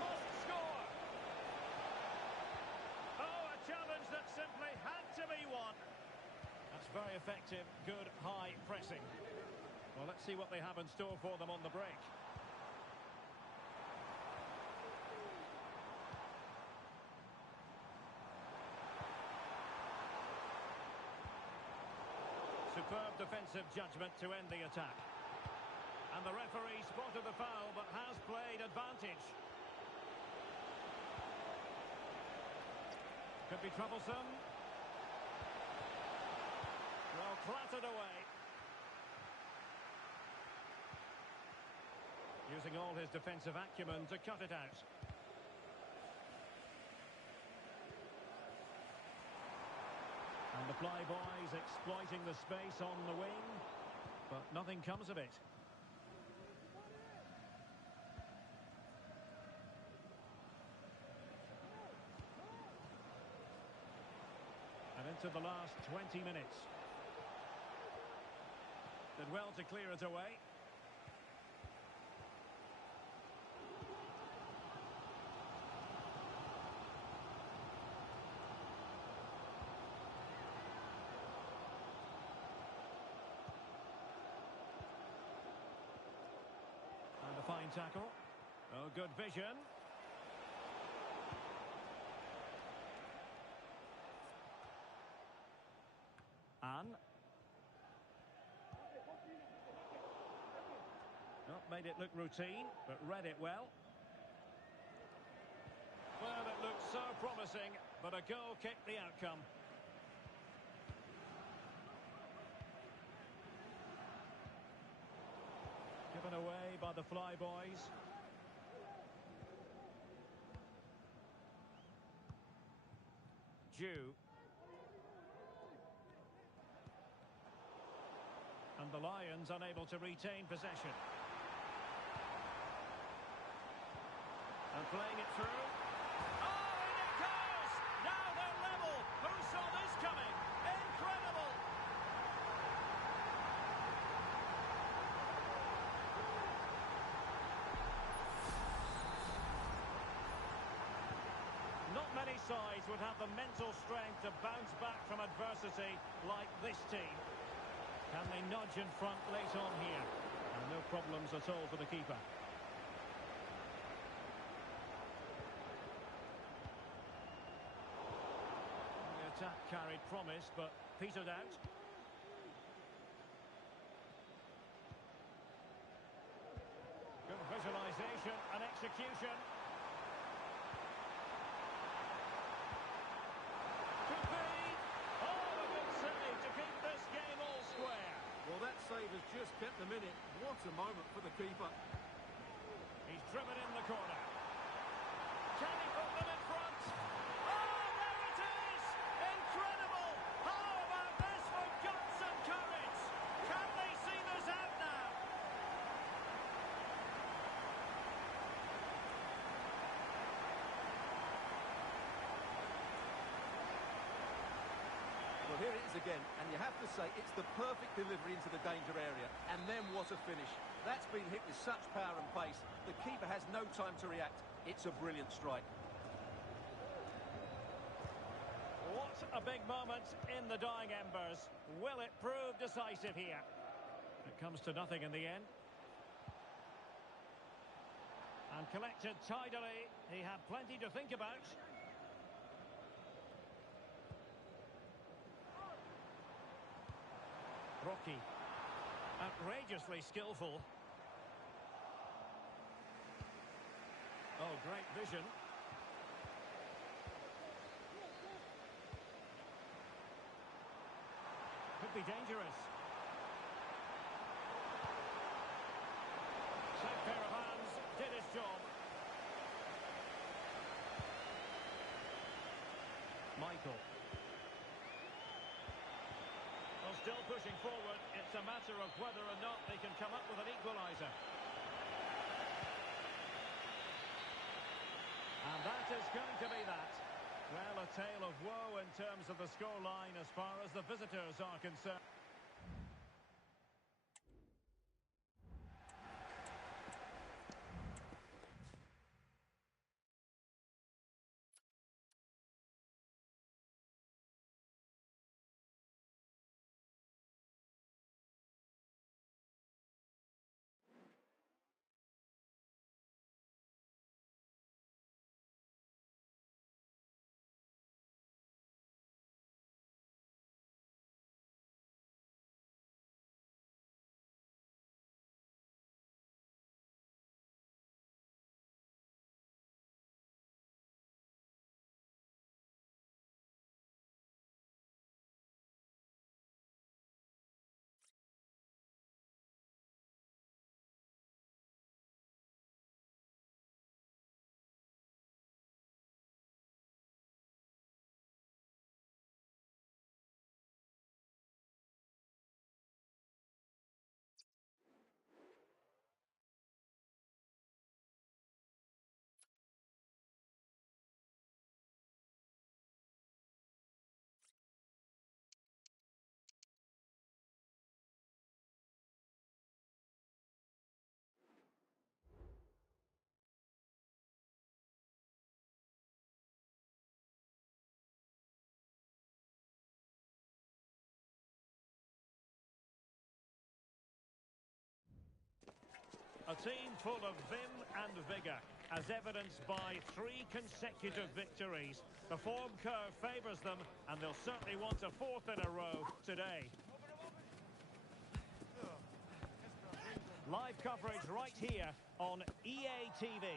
Must score! Oh, a challenge that simply had to be won. That's very effective, good, high pressing. Well, let's see what they have in store for them on the break. Superb defensive judgment to end the attack. And the referee spotted the foul but has played advantage. Could be troublesome. Well, clattered away. Using all his defensive acumen to cut it out. And the flyboys exploiting the space on the wing, but nothing comes of it. And into the last 20 minutes. Did well to clear it away. And a fine tackle. Oh, good vision. And made it look routine, but read it well. Well, it looked so promising, but a goal kicked the outcome. Given away by the flyboys. Jew. And the Lions unable to retain possession. And playing it through. Oh, and it goes! Now they're level. Who saw this coming? Incredible! Not many sides would have the mental strength to bounce back from adversity like this team. Can they nudge in front late on here? And no problems at all for the keeper. Attack carried promise, but petered out. Good visualisation and execution. Could be. Oh, a good save to keep this game all square. Well, that save has just kept them in it. What a moment for the keeper. He's driven in the corner. Can he put them in front? Well, here it is again, and you have to say it's the perfect delivery into the danger area. And then what a finish. That's been hit with such power and pace. The keeper has no time to react. It's a brilliant strike. What a big moment in the dying embers. Will it prove decisive here? It comes to nothing in the end. And collected tidily. He had plenty to think about. Rocky. Outrageously skillful. Oh, great vision. Could be dangerous. Safe pair of hands, did his job. Michael. Well, still pushing forward. It's a matter of whether or not they can come up with an equaliser. And that is going to be that. Well, a tale of woe in terms of the scoreline as far as the visitors are concerned. A team full of vim and vigour, as evidenced by 3 consecutive victories. The form curve favours them, and they'll certainly want a 4th in a row today. Live coverage right here on EA TV.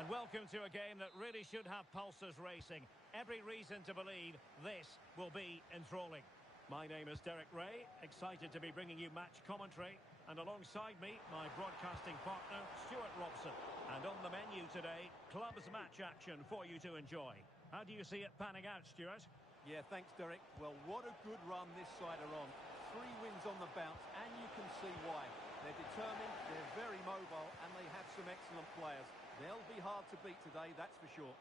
And welcome to a game that really should have pulses racing. Every reason to believe this will be enthralling. My name is Derek Ray, excited to be bringing you match commentary. And alongside me, my broadcasting partner, Stuart Robson. And on the menu today, clubs match action for you to enjoy. How do you see it panning out, Stuart? Yeah, thanks, Derek. Well, what a good run this side are on. 3 wins on the bounce, and you can see why. They're determined, they're very mobile, and they have some excellent players. They'll be hard to beat today, that's for sure.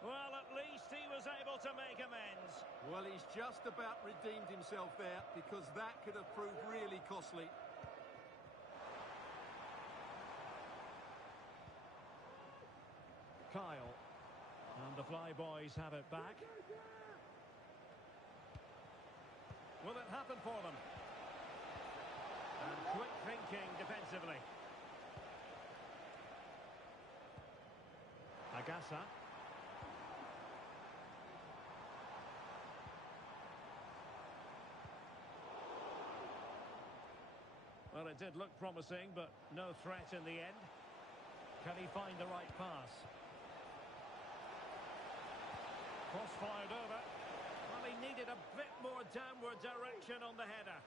Well, at least he was able to make amends. Well, he's just about redeemed himself there, because that could have proved really costly. Kyle. And the Flyboys have it back. Will it happen for them? And quick thinking defensively. Agassa. Well, it did look promising, but no threat in the end. Can he find the right pass? Cross-fired over. Well, he needed a bit more downward direction on the header.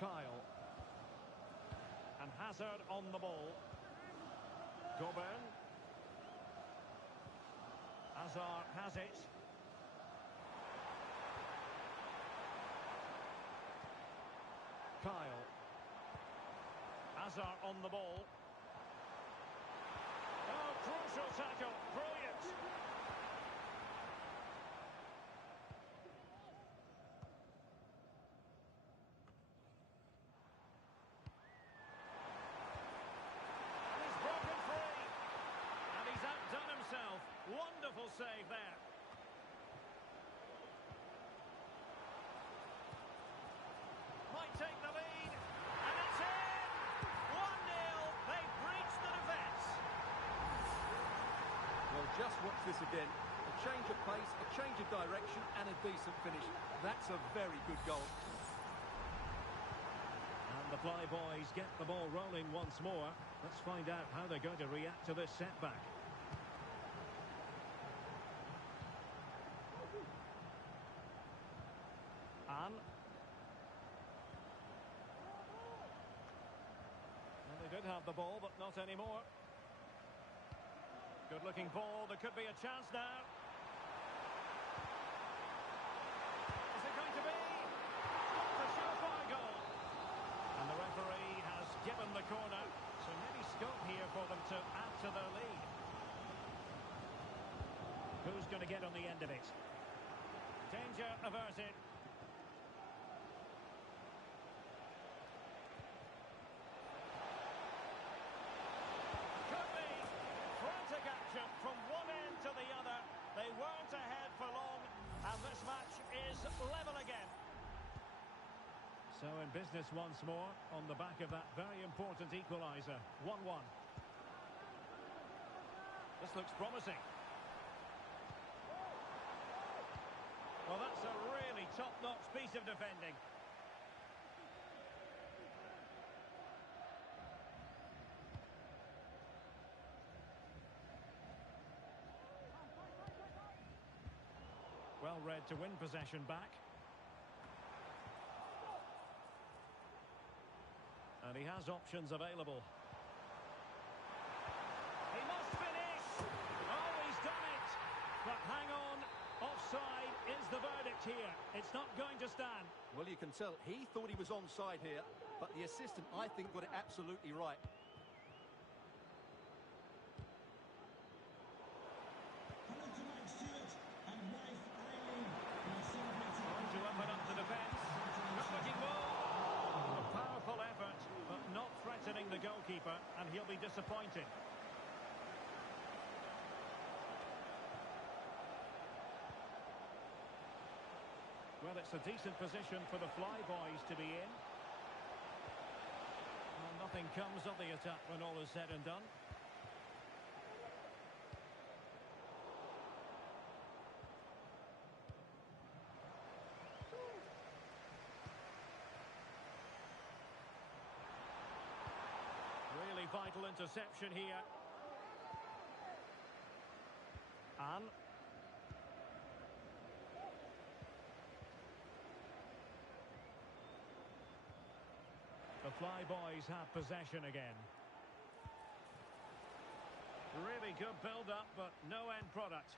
Kyle. And Hazard on the ball. Coburn. Hazard has it. Kyle. Hazard on the ball. Oh, crucial tackle. Brilliant. And he's broken free. And he's outdone himself. Wonderful save there. Might take the lead. And it's in! 1-0. They've breached the defence. Well, just watch this again. A change of pace, a change of direction, and a decent finish. That's a very good goal. And the Flyboys get the ball rolling once more. Let's find out how they're going to react to this setback. have the ball, but not anymore. Good looking ball, there could be a chance now. Is it going to be? It's a surefire goal. And the referee has given the corner, so maybe scope here for them to add to their lead. Who's going to get on the end of it? Danger averted. Could be frantic action from one end to the other. They weren't ahead for long, and this match is level again. So in business once more, on the back of that very important equaliser. 1-1. This looks promising. Well, that's a really top-notch piece of defending. Well read to win possession back. And he has options available. He must finish! Oh, he's done it! But hang on, offside is the verdict here. It's not going to stand. Well, you can tell he thought he was onside here, but the assistant, I think, got it absolutely right. Hello to Mike Stewart and wife Eileen, who are celebrating. Trying to open up the defence. Good looking ball. A powerful effort, but not threatening the goalkeeper, and he'll be disappointed. Well, it's a decent position for the Flyboys to be in. Well, nothing comes of the attack when all is said and done. Really vital interception here. And the Flyboys have possession again. Really good build-up, but no end product.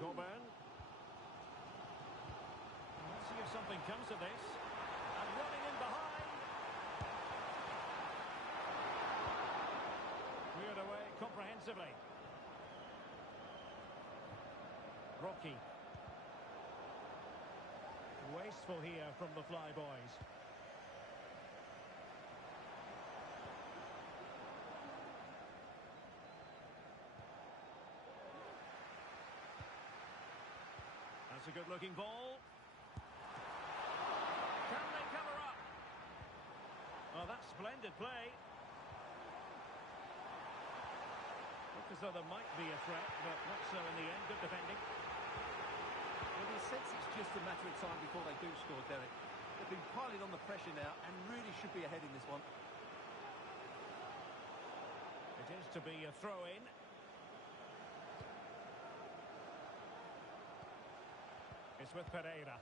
Coburn. Let's see if something comes of this. And running in behind. Cleared away comprehensively. Rocky. Wasteful here from the Flyboys. That's a good-looking ball. Can they cover up? Well, that's splendid play. Look as though there might be a threat, but not so in the end. Good defending. Well, the sense it's just a matter of time before they do score, Derek. They've been piling on the pressure now and really should be ahead in this one. It is to be a throw-in. It's with Pereira.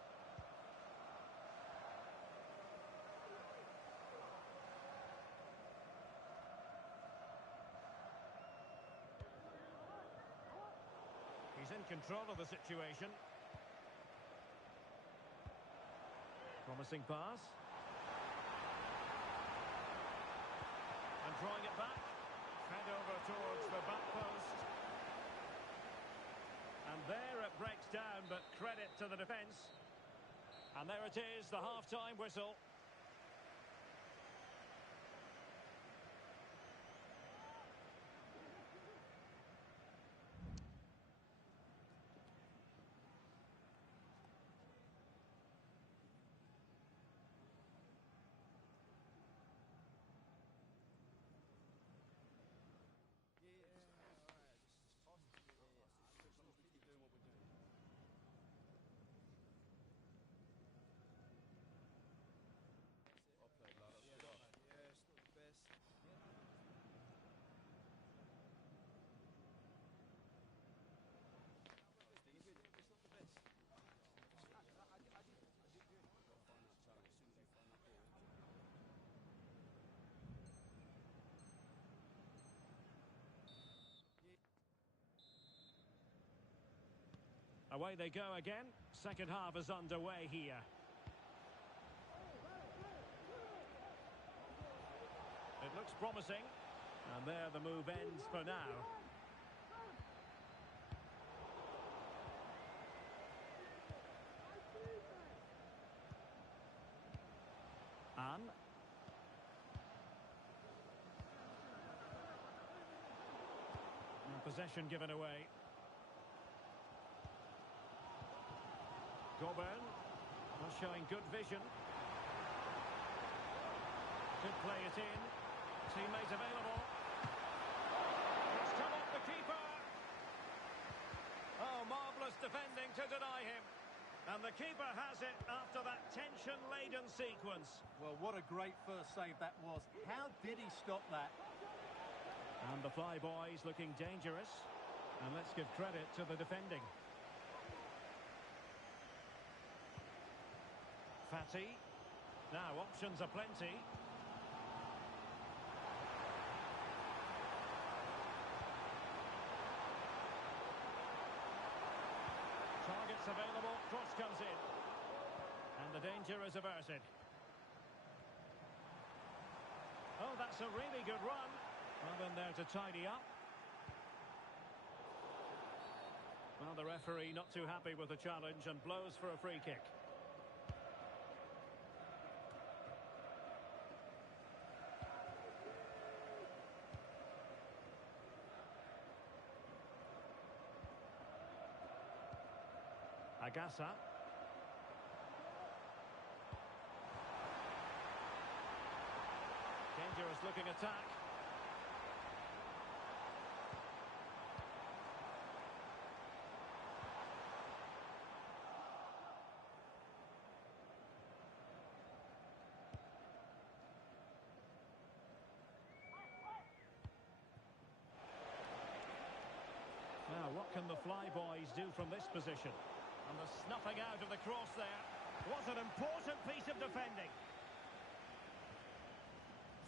He's in control of the situation. Promising pass. And drawing it back. Head over towards the back post. And there it breaks down, but credit to the defence. And there it is, the half-time whistle. Away they go again. Second half is underway here. It looks promising. And there the move ends for now. And possession given away. Coburn was showing good vision. Could play it in. Teammate available. It's come off the keeper. Oh, marvellous defending to deny him. And the keeper has it after that tension-laden sequence. Well, what a great first save that was. How did he stop that? And the Flyboys looking dangerous. And let's give credit to the defending. Fatty. Now options are plenty. Targets available. Cross comes in. And the danger is averted. Oh, that's a really good run. Well, in there to tidy up. Well, the referee not too happy with the challenge and blows for a free kick. Agassa. Dangerous looking attack. Now, what can the Flyboys do from this position? And the snuffing out of the cross there was an important piece of defending.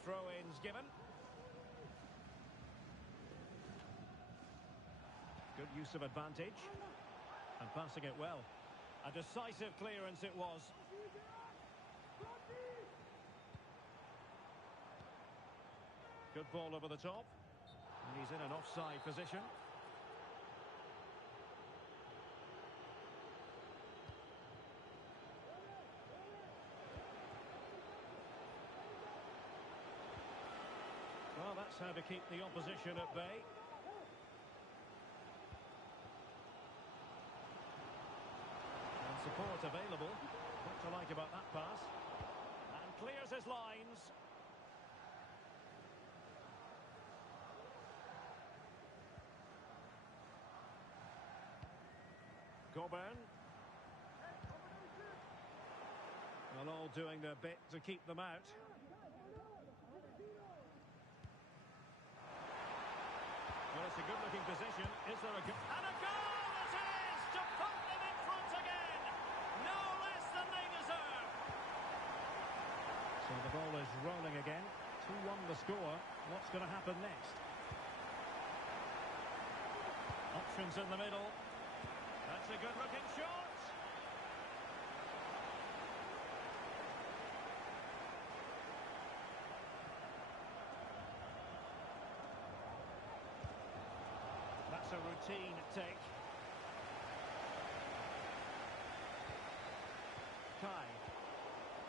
Throw-ins given. Good use of advantage. And passing it well. A decisive clearance it was. Good ball over the top. And he's in an offside position. Well, that's how to keep the opposition at bay. And support available. What to like about that pass. And clears his lines. Coburn. Well, all doing their bit to keep them out. Well, it's a good-looking position. Is there a goal? And a goal it is! To put them in front again! No less than they deserve! So the ball is rolling again. 2-1 the score. What's going to happen next? Options in the middle. That's a good-looking shot! That's a routine take. Kai.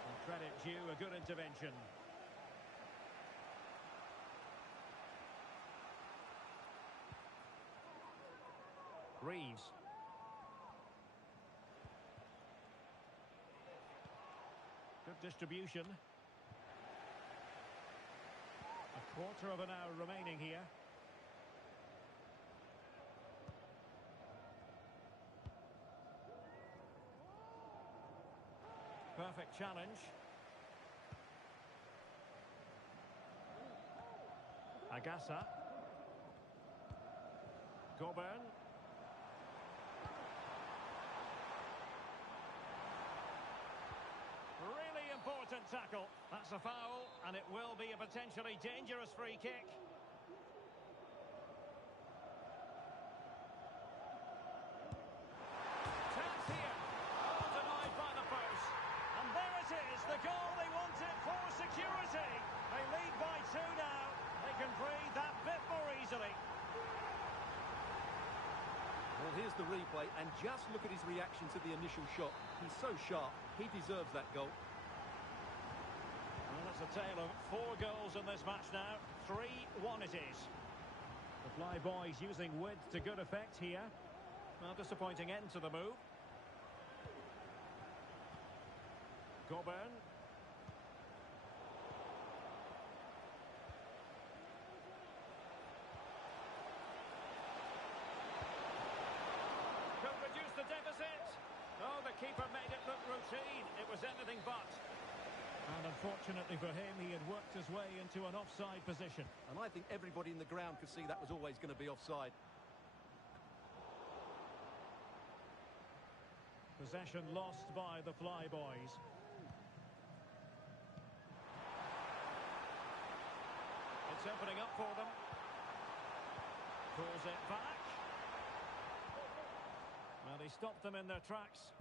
And credit due, a good intervention. Reeves. Good distribution. A quarter of an hour remaining here. Perfect challenge. Agassa. Coburn. Really important tackle. That's a foul, and it will be a potentially dangerous free kick. security. They lead by 2 now. They can breathe that bit more easily. Well, here's the replay, and just look at his reaction to the initial shot. He's so sharp. He deserves that goal. Well, it's a tale of 4 goals in this match now. 3-1 it is. The Fly Boys using width to good effect here. Well, disappointing end to the move. Coburn. Could reduce the deficit. Oh, the keeper made it look routine. It was anything but. And unfortunately for him, he had worked his way into an offside position. And I think everybody in the ground could see that was always going to be offside. Possession lost by the Fly Boys. It's opening up for them. Pulls it back. Well, he stopped them in their tracks.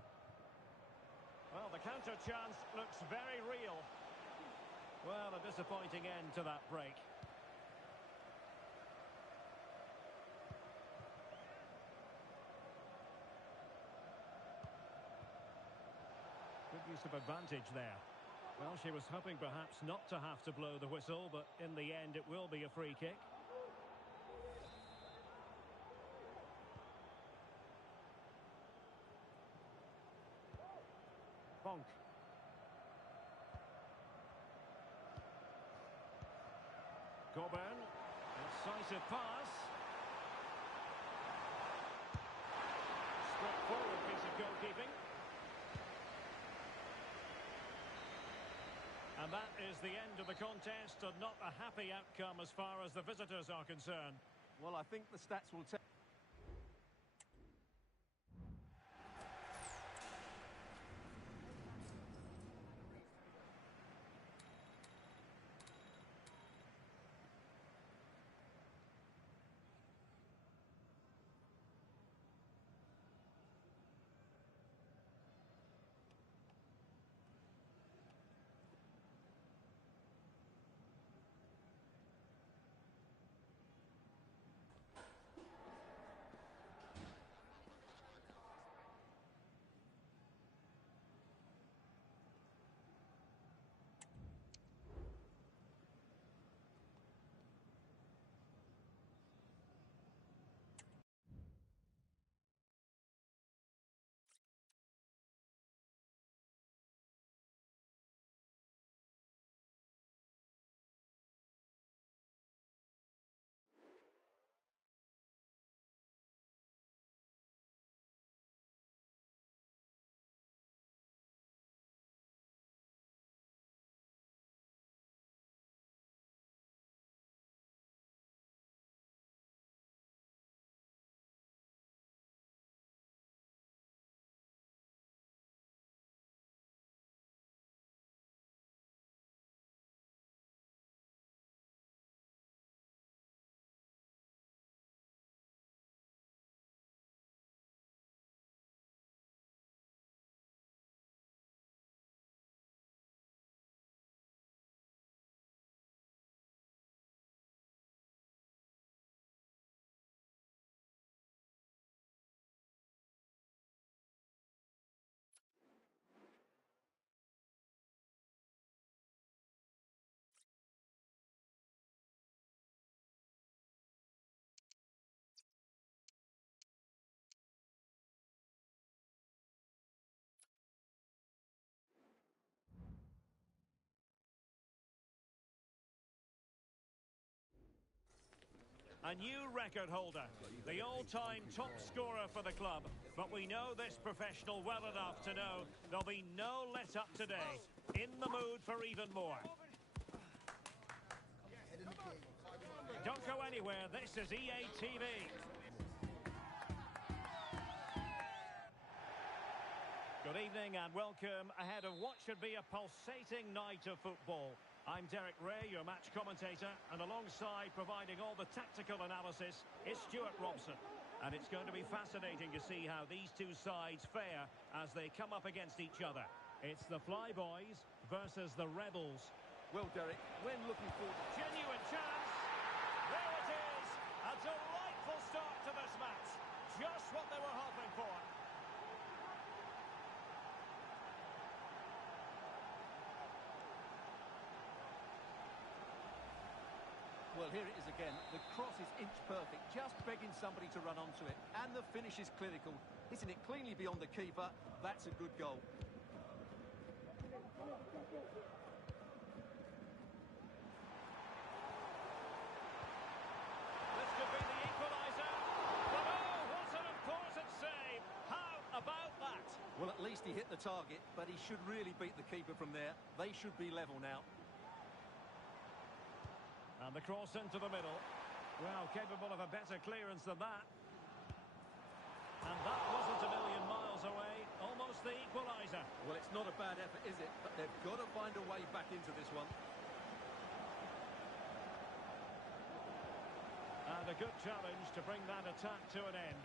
Well, the counter chance looks very real. Well, a disappointing end to that break. Good use of advantage there. Well, she was hoping perhaps not to have to blow the whistle, but in the end it will be a free kick. Bonk. Coburn. Incisive pass. Straightforward piece of goalkeeping. And that is the end of the contest, and not a happy outcome as far as the visitors are concerned. Well, I think the stats will tell. A new record holder, the all-time top scorer for the club. But we know this professional well enough to know there'll be no let-up today. In the mood for even more. Don't go anywhere, this is EA TV. Good evening and welcome ahead of what should be a pulsating night of football. I'm Derek Ray, your match commentator, and alongside providing all the tactical analysis is Stuart Robson. And it's going to be fascinating to see how these two sides fare as they come up against each other. It's the Fly Boys versus the Rebels. Well, Derek, when looking forward... Genuine chance. There it is. A delightful start to this match. Just what they were hoping for. Well, here it is again. The cross is inch perfect, just begging somebody to run onto it. And the finish is clinical. Hitting it cleanly beyond the keeper. That's a good goal. This could be the equaliser. But oh, what an important save. How about that? Well, at least he hit the target, but he should really beat the keeper from there. They should be level now. And the cross into the middle. Well, capable of a better clearance than that. And that wasn't a million miles away. Almost the equaliser. Well, it's not a bad effort, is it? But they've got to find a way back into this one. And a good challenge to bring that attack to an end.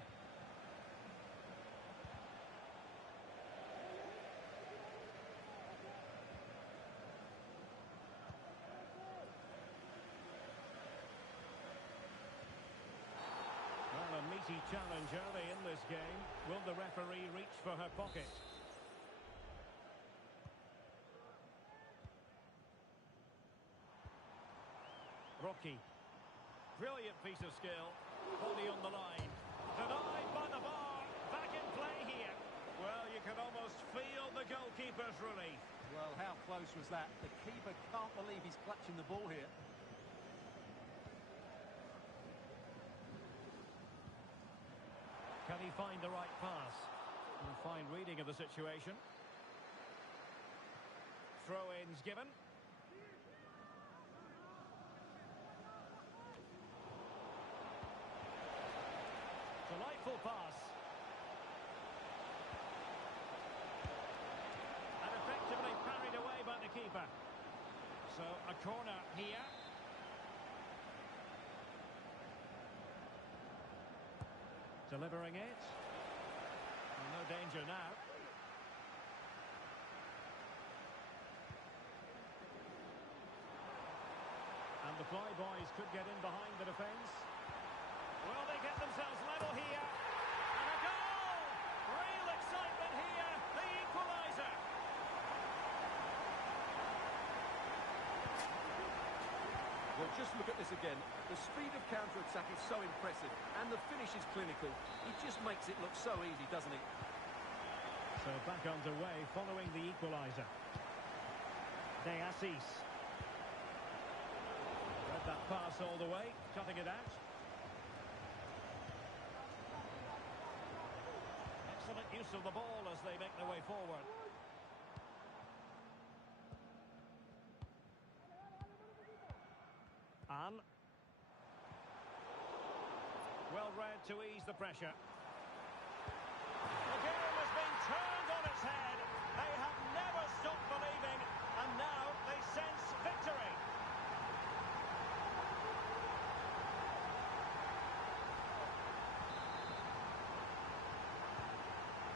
Well, a meaty challenge early in this game. Will the referee reach for her pocket? Rocky. Brilliant piece of skill. Body on the line. Denied by the bar. Back in play here. Well, you can almost feel the goalkeeper's relief. Well, how close was that? The keeper can't believe he's clutching the ball here. Can he find the right pass? And fine reading of the situation. Throw-ins given. Delightful pass. And effectively parried away by the keeper. So a corner here. Delivering it. Well, no danger now. And the Flyboys could get in behind the defence. Will they get themselves level here? And a goal! Real excitement here. The equaliser. Well, just look at this again. The speed of counter-attack is so impressive, and the finish is clinical. He just makes it look so easy, doesn't he? So back underway following the equaliser. De Assis. Read that pass all the way, cutting it out. Excellent use of the ball as they make their way forward. And well read to ease the pressure. The game has been turned on its head. They have never stopped believing, and now they sense victory.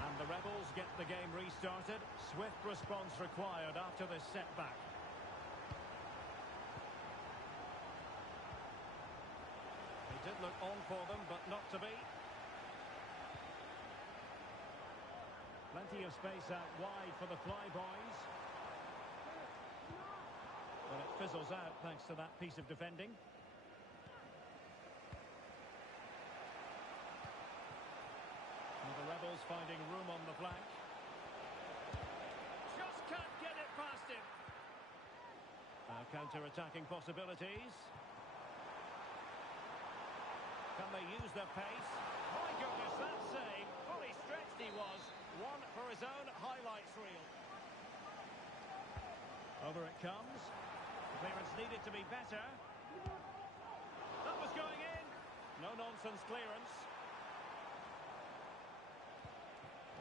And the Rebels get the game restarted. Swift response required after this setback. Did look on for them, but not to be. Plenty of space out wide for the Flyboys. But it fizzles out thanks to that piece of defending. And the Rebels finding room on the flank. Just can't get it past him. Counter-attacking possibilities. Can they use their pace? My goodness, that save. Fully stretched he was. One for his own highlights reel. Over it comes. Clearance needed to be better. That was going in. No-nonsense clearance.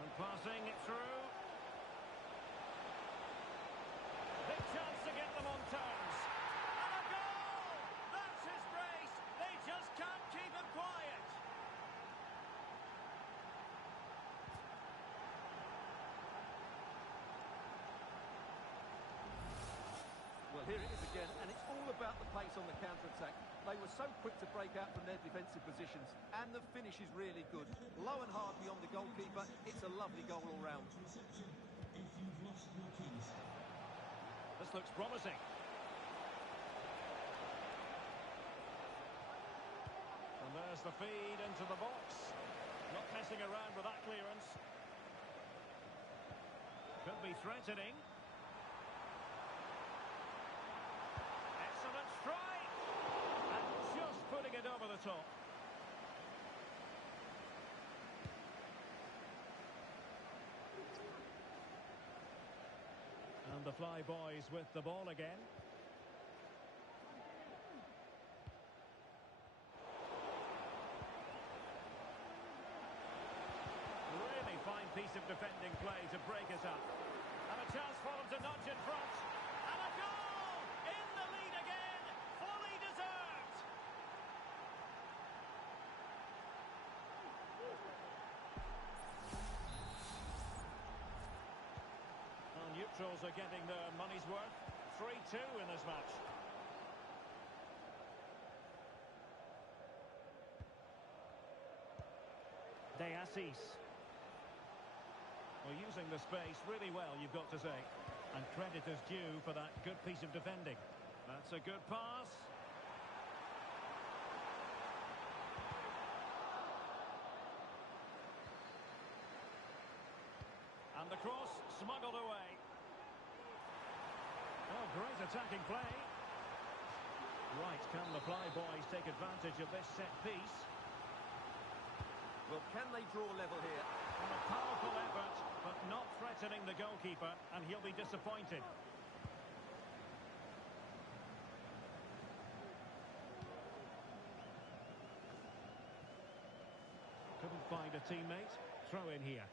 And passing it through. Big chance to get them on terms. And a goal! That's his brace. They just can't keep him quiet. Well, here it is again, and it's all about the pace on the counter-attack. They were so quick to break out from their defensive positions, and the finish is really good. Low and hard beyond the goalkeeper. It's a lovely goal all round. Reception if you've lost your keys. This looks promising. And there's the feed into the box. Not messing around with that clearance. Could be threatening. Excellent strike! And just putting it over the top. And the Fly Boys with the ball again. Really fine piece of defending play to break it up. And a chance for them to nudge in front. And a goal! In the lead again! Fully deserved! Well, neutrals are getting their money's worth. 3-2 in this match. De Assis. Well, using the space really well, you've got to say. And credit is due for that good piece of defending. That's a good pass. And the cross smuggled away. Oh, great attacking play. Right, can the Fly Boys take advantage of this set piece? Well, can they draw level here? And a powerful effort, but not threatening the goalkeeper, and he'll be disappointed. Couldn't find a teammate. Throw in here.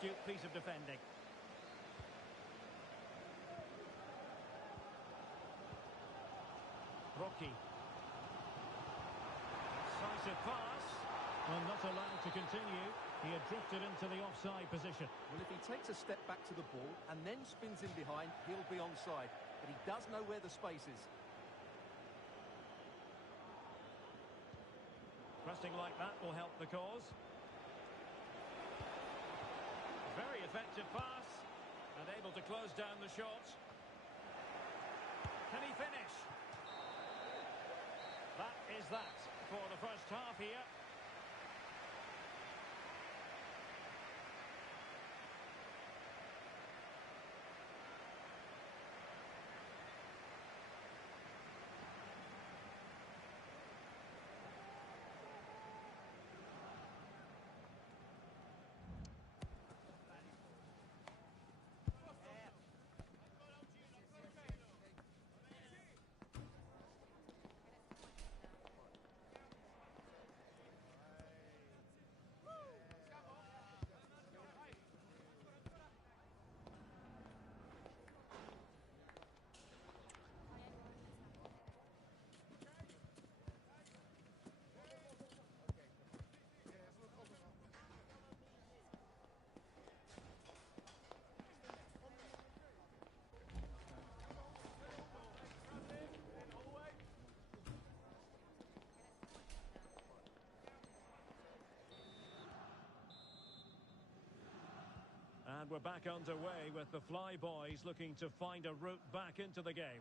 Astute piece of defending. Rocky. Decisive pass. Well, not allowed to continue. He had drifted into the offside position. Well, if he takes a step back to the ball and then spins in behind, he'll be onside. But he does know where the space is. Pressing like that will help the cause. Very effective pass, and able to close down the shot. Can he finish? That is that for the first half here. And we're back underway with the Fly Boys looking to find a route back into the game.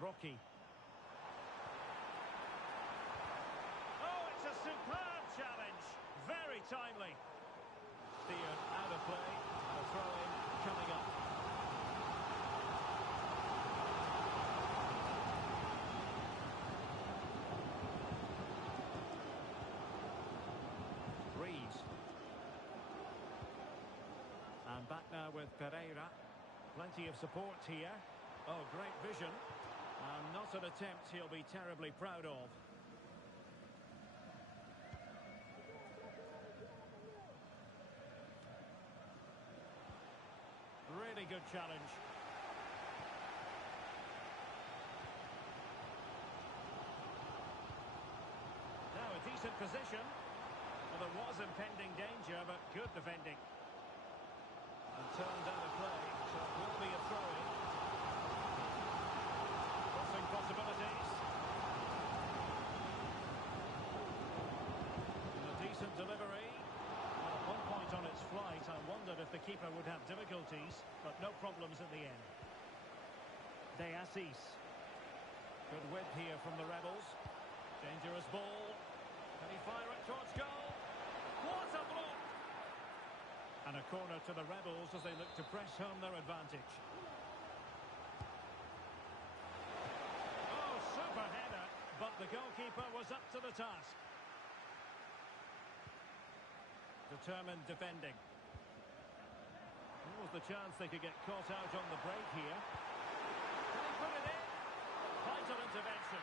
Rocky. Oh, it's a superb challenge. Very timely. Steered out of play. And a throw-in coming up. And back now with Pereira. Plenty of support here. Oh, great vision. And not an attempt he'll be terribly proud of. Really Very good challenge. Now a decent position. Well, there was impending danger, but good defending. And turned out of play, so it will be a throw-in. Crossing possibilities. And a decent delivery. Well, at one point on its flight, I wondered if the keeper would have difficulties, but no problems in the end. EAFC. Good width here from the Rebels. Dangerous ball. Can he fire it towards goal? What a block! And a corner to the Rebels as they look to press home their advantage. Oh, super header, but the goalkeeper was up to the task. Determined defending. There was the chance they could get caught out on the break here. Can he put it in? Vital intervention.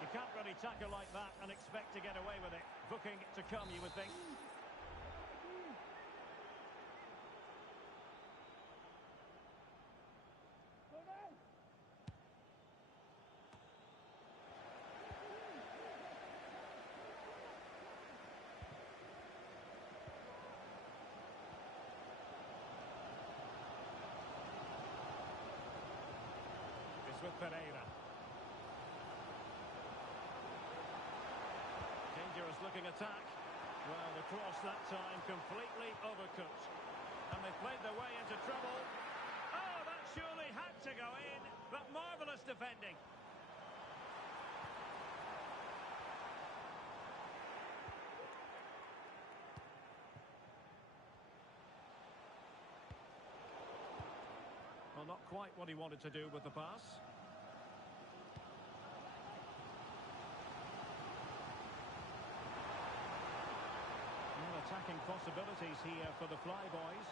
You can't really tackle like that and expect to get away with it. Booking to come, you would think. It's with Pereira. Dangerous looking attack. Well, the cross that time completely overcooked. And they played their way into trouble. Oh, that surely had to go in, but marvellous defending. Well, not quite what he wanted to do with the pass. Attacking possibilities here for the Flyboys.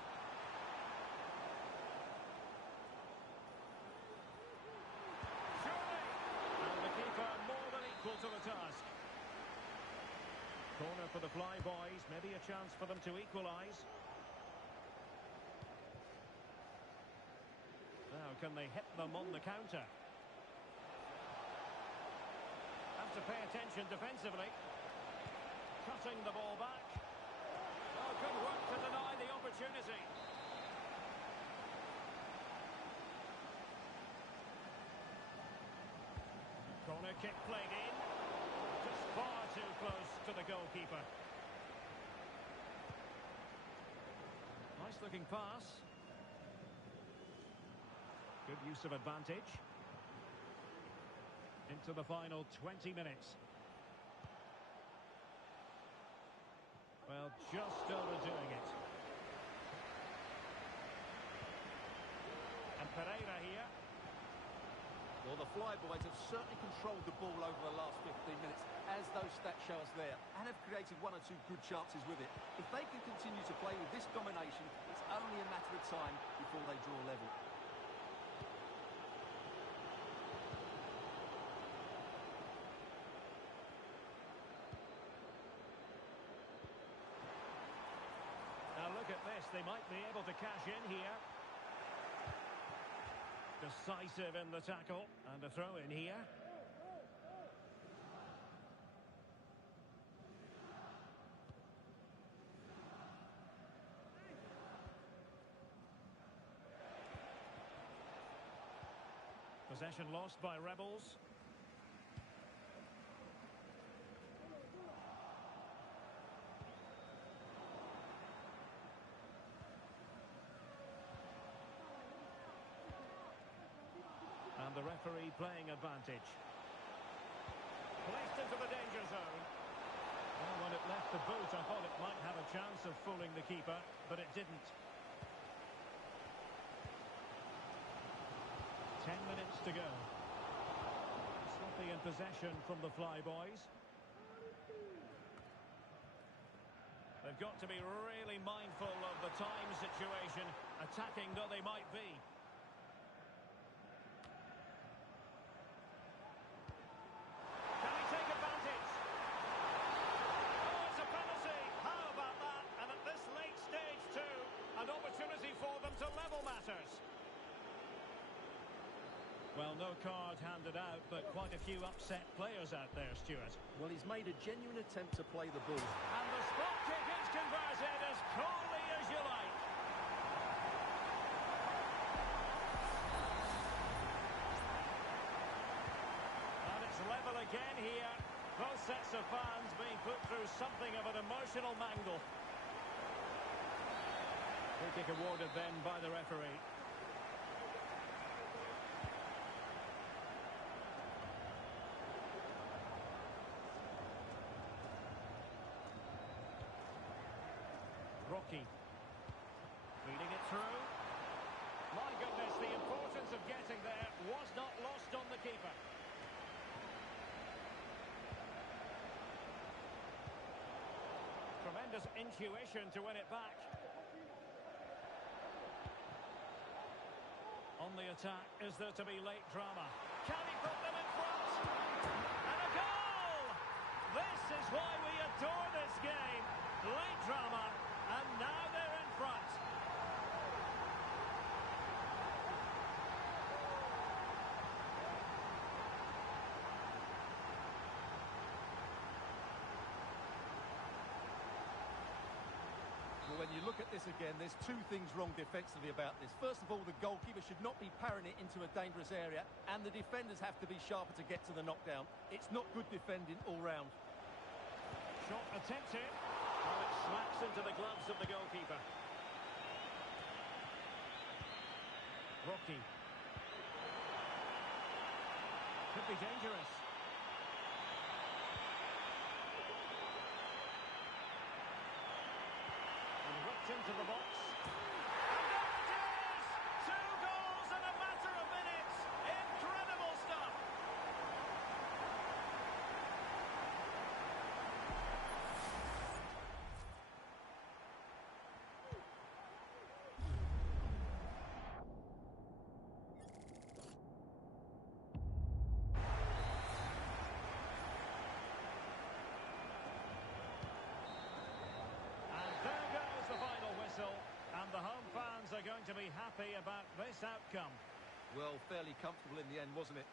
Surely! And the keeper more than equal to the task. Corner for the Flyboys, maybe a chance for them to equalise. Now, can they hit them on the counter? Have to pay attention defensively. Cutting the ball back. Oh, good work to deny the opportunity. Corner kick played in. Just far too close to the goalkeeper. Nice looking pass. Good use of advantage. Into the final 20 minutes. Well, just overdoing it. And Pereira here. Well, the Flyboys have certainly controlled the ball over the last 15 minutes, as those stats show us there, and have created one or two good chances with it. If they can continue to play with this domination, it's only a matter of time before they draw level. Look at this, they might be able to cash in here. Decisive in the tackle, and a throw in here. Possession lost by Rebels. And the referee playing advantage. Placed into the danger zone. Well, when it left the boot, I thought it might have a chance of fooling the keeper, but it didn't. 10 minutes to go. Sloppy in possession from the Flyboys. They've got to be really mindful of the time situation, attacking though they might be. Can he take advantage? Oh, it's a penalty. How about that? And at this late stage too, an opportunity for them to level matters. Well, no card handed out, but quite a few upset players out there, Stuart. Well, he's made a genuine attempt to play the ball. And the spot kick is converted as coolly as you like. And it's level again here. Both sets of fans being put through something of an emotional mangle. Free kick awarded then by the referee. Rocky. Feeding it through. My goodness, the importance of getting there was not lost on the keeper. Tremendous intuition to win it back. On the attack, is there to be late drama? Can he put them in front? And a goal! This is why we adore this game. Late drama, and now they're in front. Well, when you look at this again, there's two things wrong defensively about this. First of all, the goalkeeper should not be parrying it into a dangerous area, and the defenders have to be sharper to get to the knockdown. It's not good defending all round. Shot attempted. Well, it smacks into the gloves of the goalkeeper. Rocky. Could be dangerous. And whipped into the box. And there it is! 2 goals in a matter of minutes. Incredible stuff. And the home fans are going to be happy about this outcome. Well, fairly comfortable in the end, wasn't it?